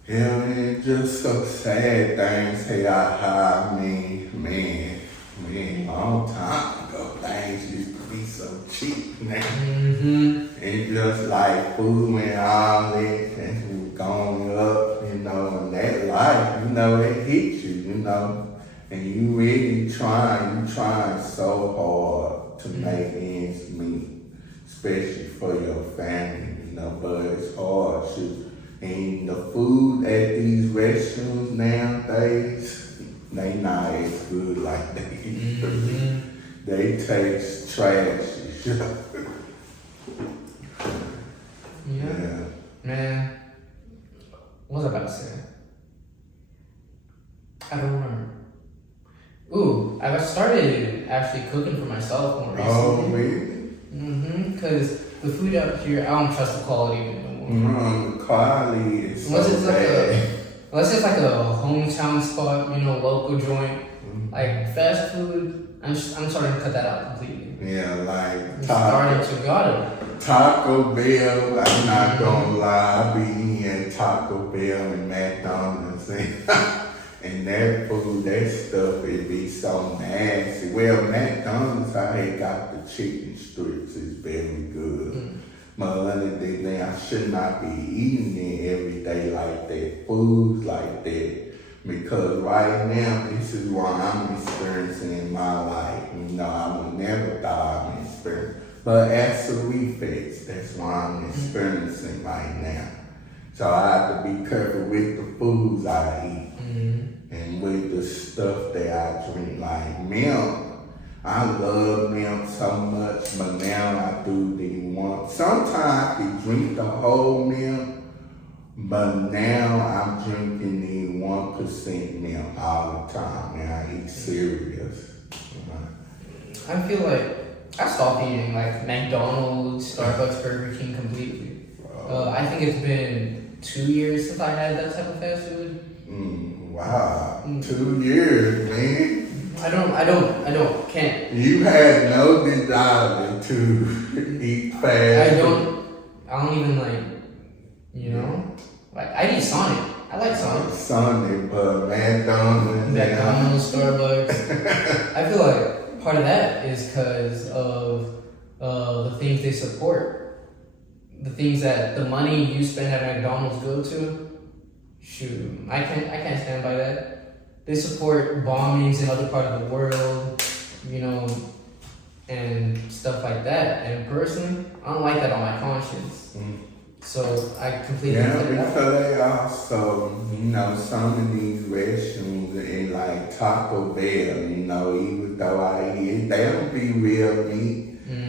Yeah, man, just some sad things. Hey, I mean, man, long time ago, things used to be so cheap, man. And just like food and all that, and was going up, you know, and that life, you know, it hits you, you know. And you really trying so hard to make ends meet, especially for your family, you know, but it's hard, shoot. And the food at these restaurants nowadays, they not as good like they used to be. They taste trash. Yeah. Man, what was I about to say? I don't remember. Ooh, I started actually cooking for myself more recently. Oh, really? Because the food out here, I don't trust the quality of it no more. The quality is Unless so it's like a hometown spot, you know, local joint. Like fast food, I'm starting to cut that out completely. Yeah, like Taco Bell, I'm not gonna lie, I be eating Taco Bell and McDonald's and that food, that stuff, it be so nasty. Well, McDonald's, I had got the chicken strips, it's very good. But other than that, I should not be eating it every day like that, foods like that. Because right now, this is what I'm experiencing in my life. You know, I would never thought I'm experiencing. But as a reflex, that's what I'm experiencing right now. So I have to be careful with the foods I eat. And with the stuff that I drink, like milk. I love milk so much, but now I do the one. Sometimes I can drink the whole milk, but now I'm drinking the 1% milk all the time, and I eat cereals. I feel like I stopped eating like McDonald's, Starbucks, Burger King completely. I think it's been 2 years since I had that type of fast food. Wow, 2 years, man. Can't. You had no desire to eat fast. I don't even like, you know, like I eat Sonic. I like Sonic. Sonic, but McDonald's, Starbucks. I feel like part of that is because of the things they support, the things that the money you spend at McDonald's go to. Shoot, I can't stand by that. They support bombings in other parts of the world, you know, and stuff like that. And personally, I don't like that on my conscience. So I completely Yeah, cleared it out. because they also, some of these restrooms in like Taco Bell, even though I eat, they don't be real meat.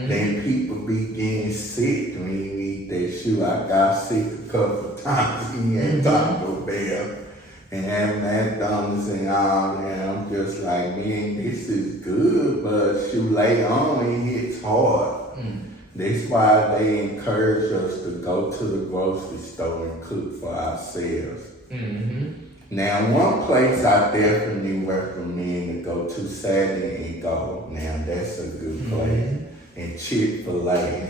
Then people be getting sick when you eat that shit. I got sick a couple of times eating Taco Bell and having McDonald's and all that. I'm just like, man, this is good, but shoot, later on it hits hard. That's why they encourage us to go to the grocery store and cook for ourselves. Now, one place I definitely recommend to go to Saturday and go. Now, that's a good place. And Chick-fil-A.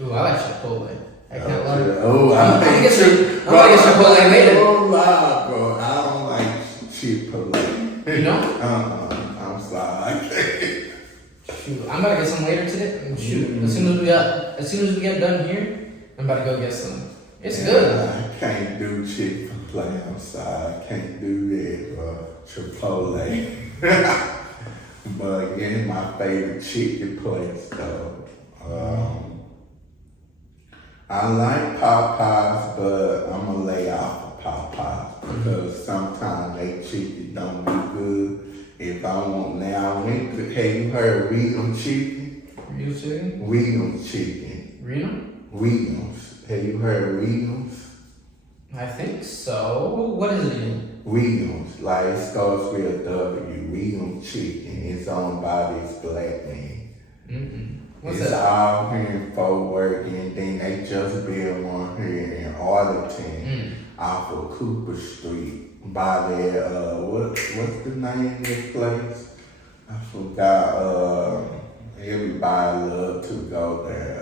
Ooh, I like Chipotle. I can't lie. I'm gonna get Chipotle later. Don't lie, bro. I don't like Chick-fil-A. You know? I'm sorry. Shoot, I'm about to get some later today. Shoot, as soon as we get done here, I'm about to go get some. It's good. I can't do Chick-fil-A. I'm sorry. I can't do that, bro. Chipotle. But again, my favorite chicken place though. I like Popeyes, but I'm gonna lay off of Popeyes because sometimes they chicken don't be good. If I want now, have you heard Reno chicken? Reno chicken? Reno chicken. Reno? Reno's. Have you heard Reno's? I think so. What is it? Reno's. Like it starts with a W. Reno chicken. It's owned by this black man. What's it's that? all here in Fort Worth, and then they just built one here in Arlington off of Cooper Street. By there, what's the name of this place? I forgot. Everybody love to go there.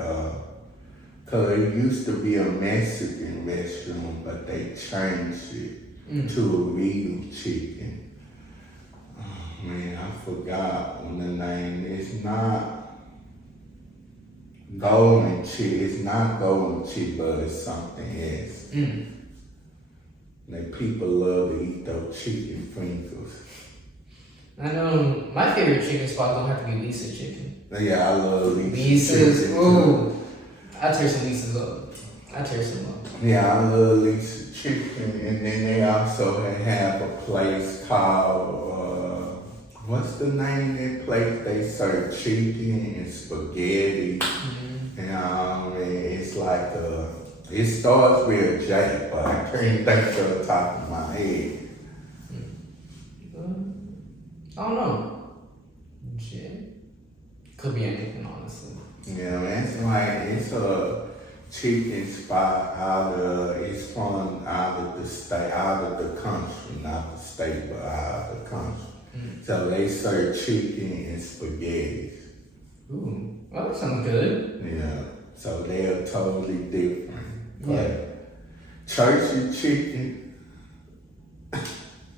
Cause it used to be a Mexican restaurant, but they changed it to a Reno chicken. Oh man, I forgot what the name. It's not golden chicken. It's not golden chicken, but it's something else. Like people love to eat those chicken fingers. I know my favorite chicken spot don't have to be Lisa chicken. Yeah, I love Lisa's. chicken. Ooh, I tear some Lisa's up. Yeah, I love Lisa chicken, and then they also have a place called what's the name of that place? They serve chicken and spaghetti, and it's like it starts with a J, but I can't think of the top of my head. I don't know. J. Could be anything, honestly. Yeah, it's a chicken spot it's from out of the state, out of the country, not the state, but out of the country. So they serve chicken and spaghetti. Ooh, well, that sounds good. Yeah, so they're totally different. But churchy chicken,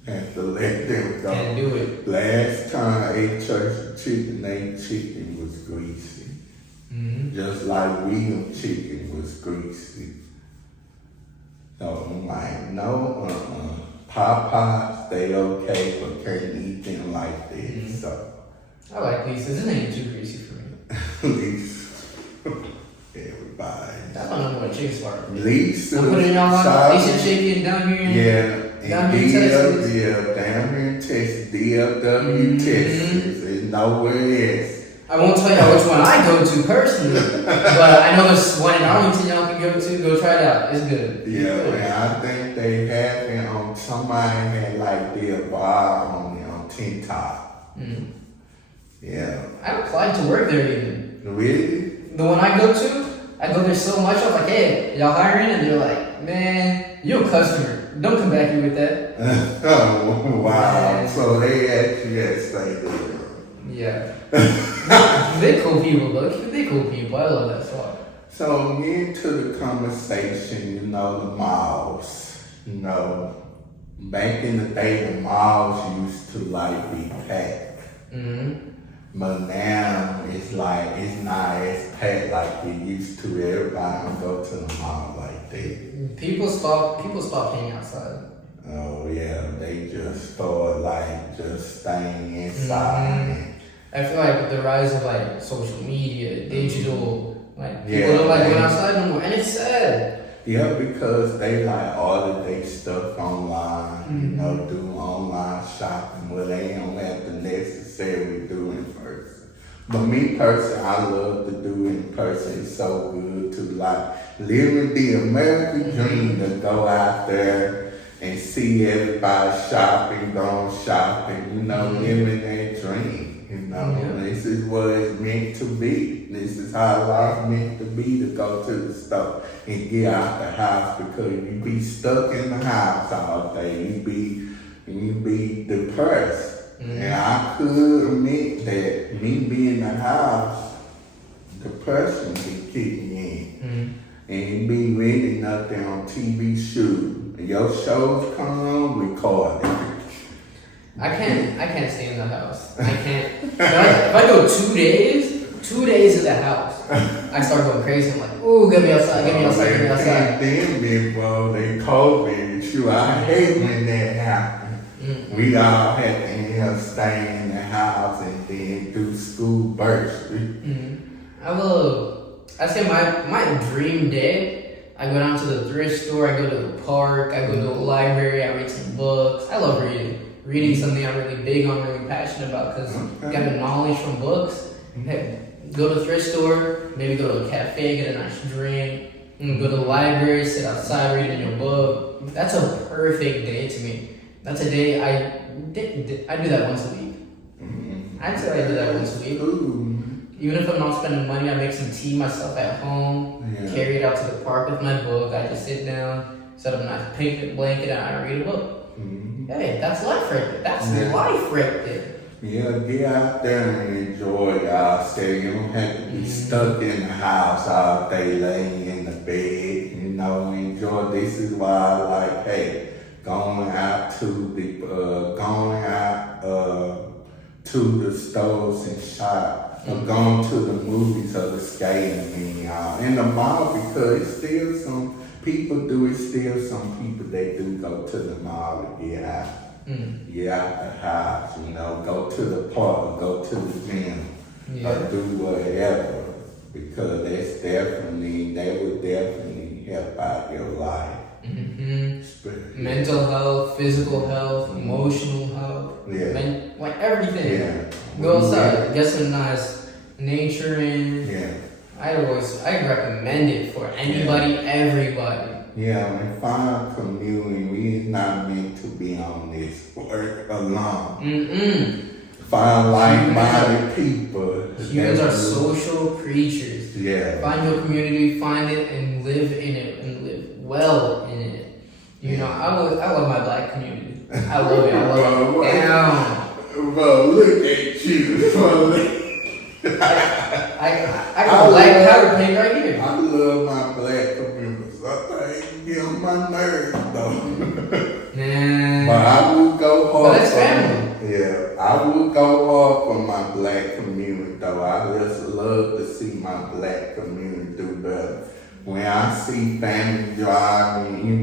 have to let them go. Can't do it. Last time I ate churchy chicken, their chicken was greasy. Just like Reno chicken was greasy. So I'm like, no, Popeyes, they okay, but can't eat them like that. So I like Lisa's. It ain't too greasy for me. at least everybody. That's my number one chicken spot. Lisa, I'm putting it on Lisa chicken down here. Down here in Texas. Yeah, down here in Texas, DFW, Texas, and nowhere else. I won't tell you which one I go to personally, but I know there's one in Arlington y'all can go to. Go try it out. It's good. Yeah, man, I think they have it on, somebody had like the bar on TikTok. Yeah. I applied to work there even. Really? The one I go there so much. I was like, hey, y'all hiring? And they're like, man, you're a customer. Don't come back here with that. Oh, wow. Man. So they actually had stayed there. Yeah. They cool people, though. They cool people. I love that spot. So get to the conversation, the malls. Back in the day, the malls used to like be packed. But now it's like it's not as packed like it used to. Everybody don't go to the mall like that. People stop hanging outside. Oh yeah, they just start like just staying inside. I feel like with the rise of like social media, digital Like, people don't like going outside no more. And it's sad. Yeah, because they like order their stuff online, do online shopping where they don't have to necessarily do in person. But me personally, I love to do in person. It's so good to like living the American dream to go out there and see everybody shopping, going shopping, living their dream. This is what it's meant to be. This is how life's meant to be, to go to the store and get out the house, because you be stuck in the house all day. You be depressed. And I could admit that me being in the house, depression be kicking in. And you be reading nothing on TV shows. And your shows come on, record it. I can't stay in the house. I can't. If I go 2 days in the house, I start going crazy. I'm like, ooh, get me outside. Then, bro, they COVID. I hate when that happens. We all had to end up staying in the house and then do school burst. I say my dream day, I go down to the thrift store, I go to the park, I go to the library, I read some books. I love reading. Reading's something I'm really big on, really passionate about, because you got the knowledge from books. Hey, go to the thrift store, maybe go to a cafe, get a nice drink, go to the library, sit outside reading your book. That's a perfect day to me. That's a day I do that once a week. I'd say I do that once a week. Even if I'm not spending money, I make some tea myself at home, carry it out to the park with my book. I just sit down, set up a nice picnic blanket, and I read a book. Hey, that's life right there. That's life right there. Yeah, get out there and enjoy y'all stay. You don't have to be stuck in the house all day, laying in the bed. Enjoy. This is why I like, going out to the stores and shop, or going to the movies or the skating, in the mall, because it's still some people do it. Still some people they do go to the mall to get out. Get out the house, go to the park, go to the gym, or do whatever, because they would definitely help out your life. Mental health, physical health, emotional health, like everything. Go outside, get some nice nature in. I recommend it for anybody, everybody. And find a community. We not meant to be on this work alone. Find like-minded people. Humans are social creatures. Find your community, find it, and live in it, and live well in it. I love my black community. I love it. Bro, look at you. I got a black powder paint right here. I love my black community. Sometimes you get on my nerves, though. But I will go hard. But that's family. I will go hard for my black community, though. I just love to see my black community do better. When I see family driving,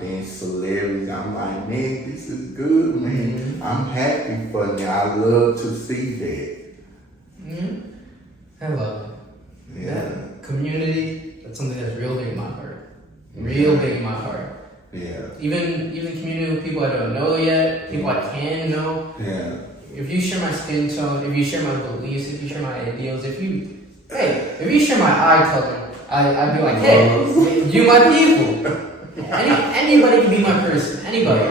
then celebrities, I'm like, man, this is good, man. I'm happy for you. I love to see that. I love it. That community, that's something that's real big in my heart. Real big in my heart. Even community with people I don't know yet, people I can know. If you share my skin tone, if you share my beliefs, if you share my ideals, if you share my eye color, I'd be like, hey, you my people. Anybody can be my person. Anybody.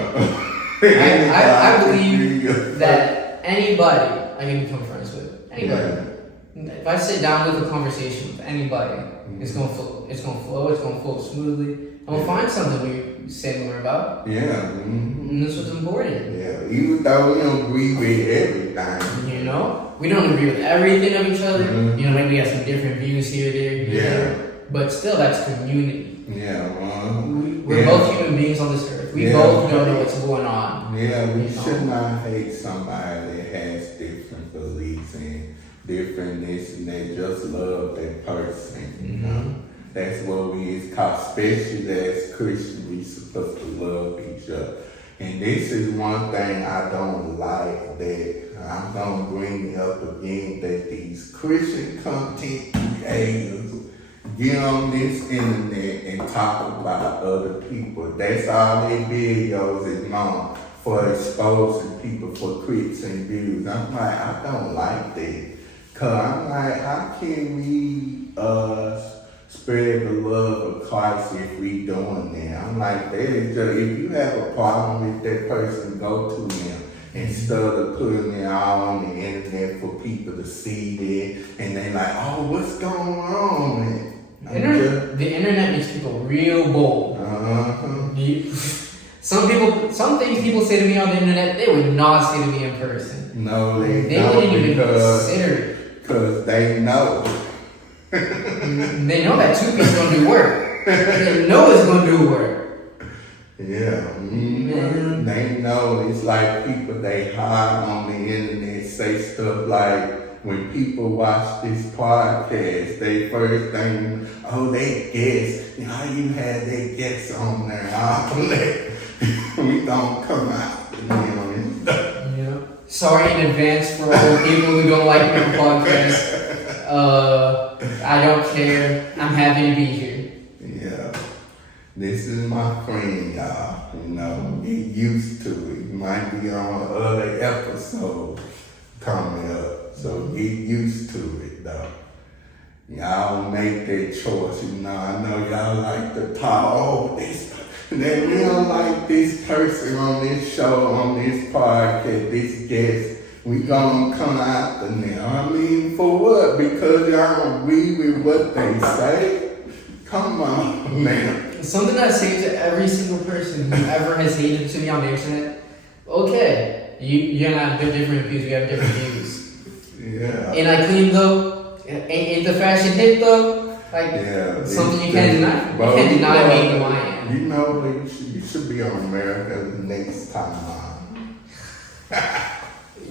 I believe that anybody I can become friends with. Anybody. If I sit down with a conversation with anybody, it's gonna flow. It's gonna flow smoothly. I'm gonna find something we're similar about. And this was important. Even though we don't agree with everything. We don't agree with everything of each other. Maybe we have some different views here, there. But still, that's community. We're both human beings on this earth. We both don't know what's going on. We should not hate somebody that has different beliefs and different this, and they just love that person. That's what we is called, especially as Christians, we supposed to love each other. And this is one thing I don't like, that I'm going to bring it up again, that these Christian content creators get on this internet and talk about other people. That's all their videos is known for, exposing people for clicks and views. I'm like, I don't like that. Cause I'm like, how can we spread the love of Christ if we doing that? I'm like, that is just, if you have a problem with that person, go to them instead of putting it all on the internet for people to see it. And they like, oh, what's going on, man? The internet makes people real bold. Some things people say to me on the internet, they would not say to me in person. No, they wouldn't even consider it. Because they know. They know that 2 piece gonna do work. They know it's gonna do work. Yeah. Mm-hmm. They know. It's like people they hide on the internet say stuff like, when people watch this podcast, they first think, oh, they guess. You know, how you had their guests on there? We don't come out. Yeah. Sorry in advance for all the people who don't like my podcast. I don't care. I'm happy to be here. Yeah. This is my friend, y'all. You know, get used to it. You might be on other episodes coming up. So get used to it, though. Y'all make that choice. You know, I know y'all like to talk, oh, this, then we don't like this person on this show, on this podcast, this guest. We gonna come after them. I mean, for what? Because y'all agree with what they say? Come on, man. Something I say to every single person who ever has hated to me on the internet, okay, you and I have different views, we have different views. Yeah. Ain't I clean though? Ain't the fashion hit though? Like, yeah, something you can't deny. You can't deny me who I am. You know, you should be on America next time.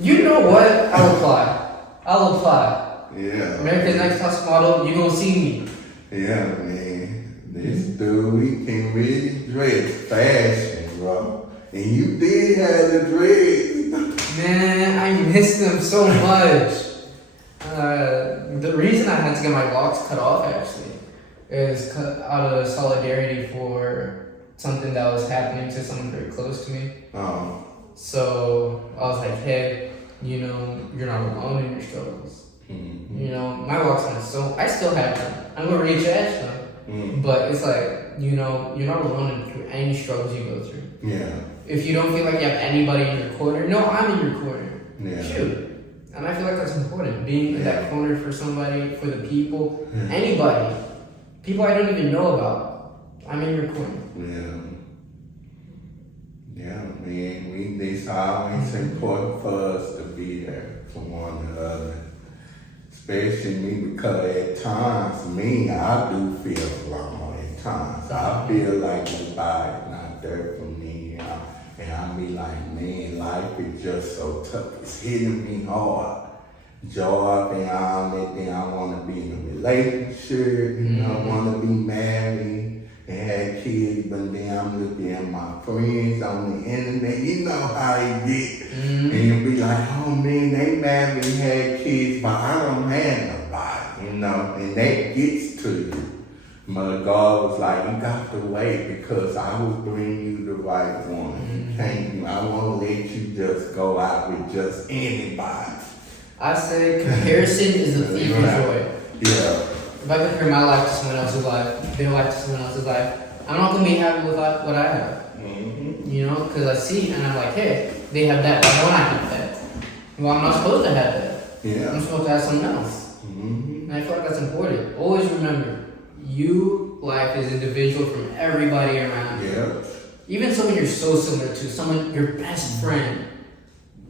You know what? I'll apply. Yeah. America's Next Top Model, you gonna see me. Yeah, man. This dude, he can really dress fashion, bro. And you did have the dreads. Man, I miss them so much. The reason I had to get my locks cut off, actually, is out of solidarity for something that was happening to someone very close to me. Oh. So I was like, hey, you know, you're not alone in your struggles. Mm-hmm. You know, my locks are so, I still have them. I'm going to recharge them. Mm-hmm. But it's like, you know, you're not alone in any struggles you go through. Yeah. If you don't feel like you have anybody in your corner, no, I'm in your corner. Yeah. Shoot. And I feel like that's important. Being in that corner for somebody, for the people, anybody. People I don't even know about. I'm in your corner. Yeah. Yeah, man. It's always important for us to be there for one another. Especially me, because at times, I do feel alone at times. I feel like nobody's not there for me. And I be like, man, life is just so tough. It's hitting me hard. Job and all that. Then I want to be in a relationship. You know, I want to be married and have kids. But then I'm looking at my friends on the internet. You know how they get. And you be like, oh man, they married and had kids, but I don't have nobody. You know, and that gets to you. But God was like, you got to wait because I will bring you the right one. I won't let you just go out with just anybody. I say comparison is the thief of joy. Yeah. If I compare my life to someone else's life, their life to someone else's life, I'm not going to be happy with what I have. Mm-hmm. You know, because I see and I'm like, hey, they have that, why don't I have that? Well, I'm not supposed to have that. Yeah. I'm supposed to have something else. Mm-hmm. And I feel like that's important. Always remember, life is individual from everybody around you. Yeah. Even someone you're so similar to, someone, your best friend,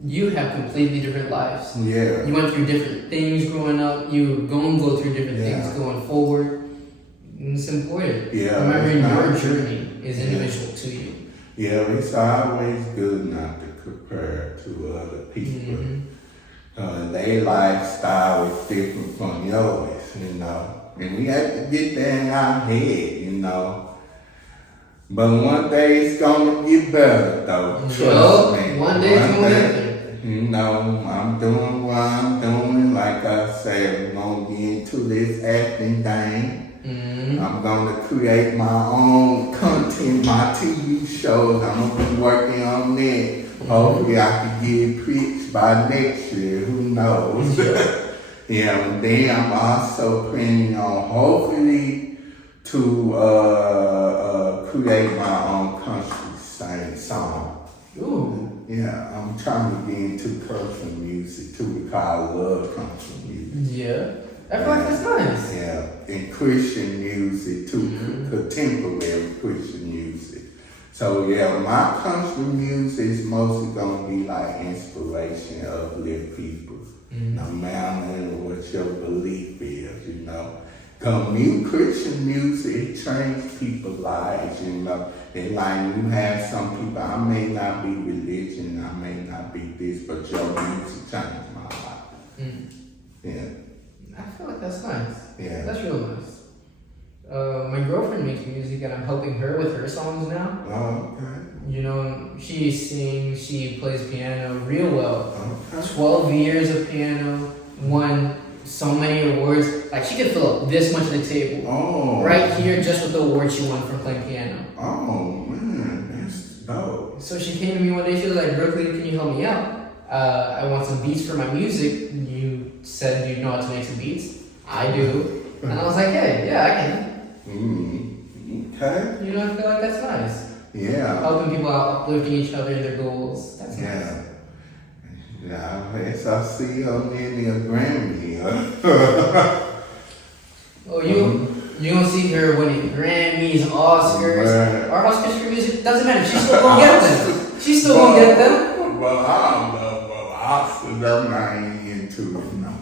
you have completely different lives. Yeah. You went through different things growing up. You're going to go through different things going forward. And it's important. Yeah. Remembering your journey is individual to you. Yeah, it's always good not to compare to other people. Mm-hmm. Their lifestyle is different from yours, you know. And we have to get that in our head, you know. But one day it's gonna get better, though. Trust me. One day it's gonna get better. You know, I'm doing what I'm doing. Like I said, we're gonna get into this acting thing. I'm gonna create my own content, my TV shows. I'm gonna be working on that. Hopefully I can get pitched by next year. Who knows? Yeah, and then I'm also planning on hopefully to create my own country song. Ooh. Yeah, I'm trying to get into country music too because I love country music. Yeah, I feel like that's nice. Yeah, and Christian music too, contemporary Christian music. So yeah, my country music is mostly gonna be like inspiration, uplift people, no matter what your belief is, you know. Cause Christian music, it changes people's lives, you know. And like you have some people, I may not be religion, I may not be this, but your music changed my life. Yeah. I feel like that's nice. Yeah. That's real nice. My girlfriend makes music and I'm helping her with her songs now. Oh, okay. You know, she sings, she plays piano real well. Okay. 12 years of piano, won so many awards. Like she could fill up this much of the table. Oh. Right here just with the awards she won from playing piano. Oh, man, that's dope. So she came to me one day, she was like, Brookly, can you help me out? I want some beats for my music. You said you know how to make some beats. I do. And I was like, hey, yeah, I can. Okay. You know, I feel like that's nice. Yeah. Helping people out, uplifting each other in their goals. That's nice. Yeah. Yeah, I guess I see her winning a Grammy. Oh, you don't see her winning Grammys, Oscars, or Oscars for music. Doesn't matter. She's still gonna get them. She's still gonna get them. Well, I don't know. Well, Oscars, I'm not even into it, you know.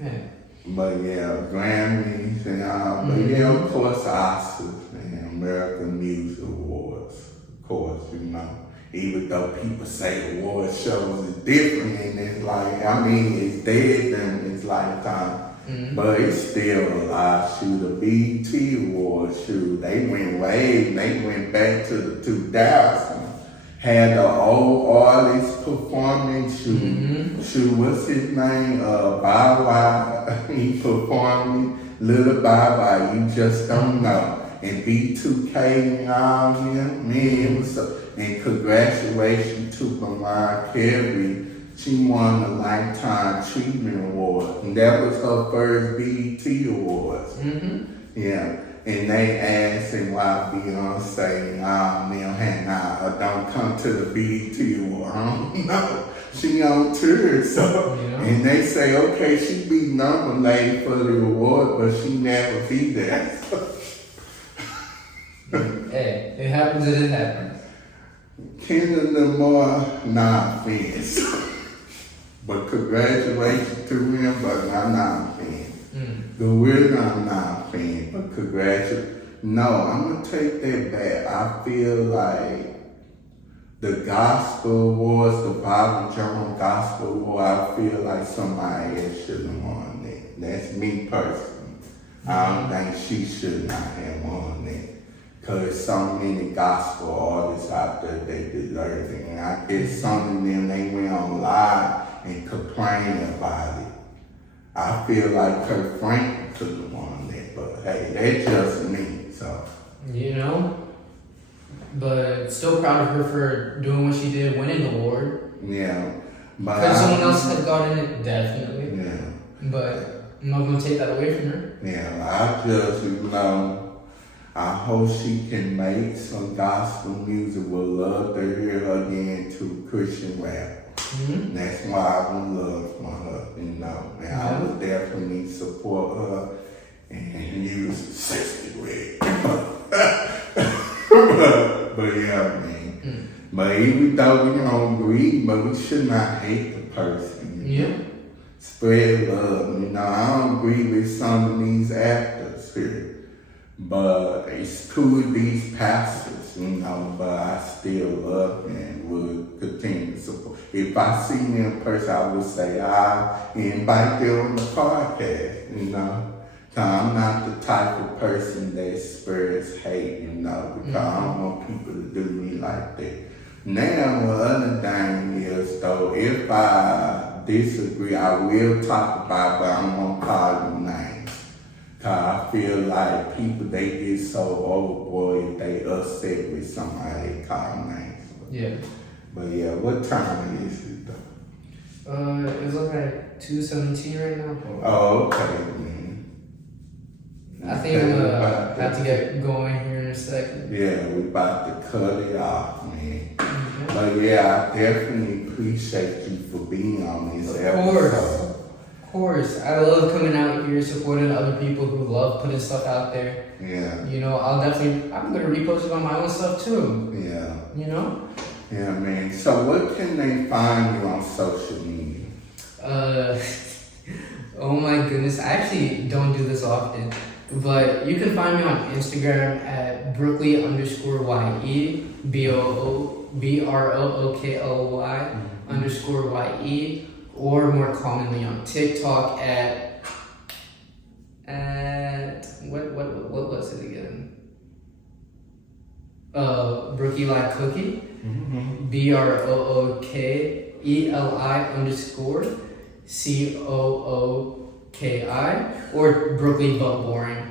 Yeah. But yeah, Grammys and all. But yeah, of course, Oscars and American Music Awards. Of course, you know. Even though people say award shows is different, and it's like, I mean, it's dead and it's lifetime. But it's still a lot. Shoot, the BET Awards, shoot, they went back to the 2000s. Had the old artists performing, shoot, what's his name? Bow Wow, he performing, Little Bow Wow, you just don't know. And B2K and all him, man, it was so, and congratulations to Mariah Carey. She won the Lifetime Treatment Award, and that was her first BET Awards. Yeah, and they asked him why Beyonce don't come to the BET Award. I don't know. She on tour, so and they say, okay, she be nominated for the award, but she never be there. Hey, it happens and it happens. Kendrick Lamar, non-offense. But congratulations to him, but I'm not a fan. The reason I'm not a fan, but congratulations. No, I'm going to take that back. I feel like the Gospel Awards, the Bible Journal Gospel Award, I feel like somebody else should have won that. That's me personally. I don't think she should not have won that. Because so many gospel artists out there, they deserve it. And I guess some of them, they went on live and complained about it. I feel like Kurt Franklin could have won that, but hey, that's just me, so. You know? But still proud of her for doing what she did, winning the award. Yeah. Could someone else have gotten it? Definitely. Yeah. But I'm not going to take that away from her. Yeah, I just, I hope she can make some gospel music. Would love to hear her get into Christian rap. That's why I would love for her, And I would definitely support her and use 60 red. But yeah, man. But even though we don't agree, but we should not hate the person. Yeah. Spread love. I don't agree with some of these actors here. But it's cool with these pastors, but I still love them and would continue to support. If I see them in person, I would say, I invite them on the podcast, I'm not the type of person that spurs hate, because I don't want people to do me like that. Now, the other thing is, though, if I disagree, I will talk about it, but I'm going to call them names. Because I feel like people, they get so overboard if they upset with somebody, they call names. Yeah. But yeah, what time is it, though? It's like 2:17 right now. Oh, okay, man. I think I'm gonna have to get going here in a second. Yeah, we about to cut it off, man. But yeah, I definitely appreciate you for being on this episode. Of course. I love coming out here, supporting other people who love putting stuff out there. Yeah. I'm gonna repost it on my own stuff too. Yeah. Yeah, man. So what can they find you on social media? Oh my goodness. I actually don't do this often. But you can find me on Instagram at Brookly _YE, BROOKLY _YE, or more commonly on TikTok at what was it again? Brookly Cookie, BROOKLY_COOKI, or Brookly But Boring.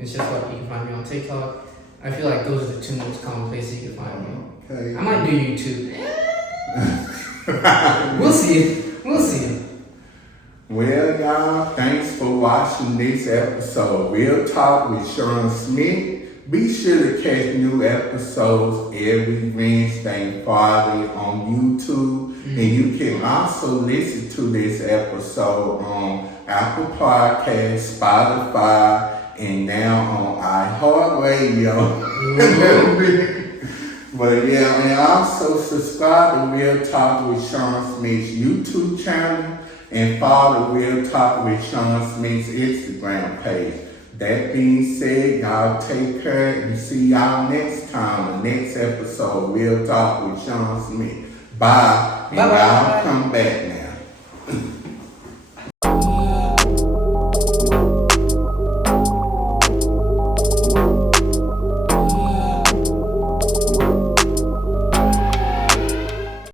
It's just like you can find me on TikTok. I feel like those are the two most common places you can find me. Okay. I might do YouTube. We'll see. Well, y'all, thanks for watching this episode. Real Talk with Shawn Smith. Be sure to catch new episodes every Wednesday and Friday on YouTube. And you can also listen to this episode on Apple Podcasts, Spotify, and now on iHeartRadio. But yeah, and also subscribe to Real Talk with Shawn Smith's YouTube channel and follow Real Talk with Shawn Smith's Instagram page. That being said, y'all take care and see y'all next time, the next episode, Real Talk with Shawn Smith. Bye. And y'all come back now.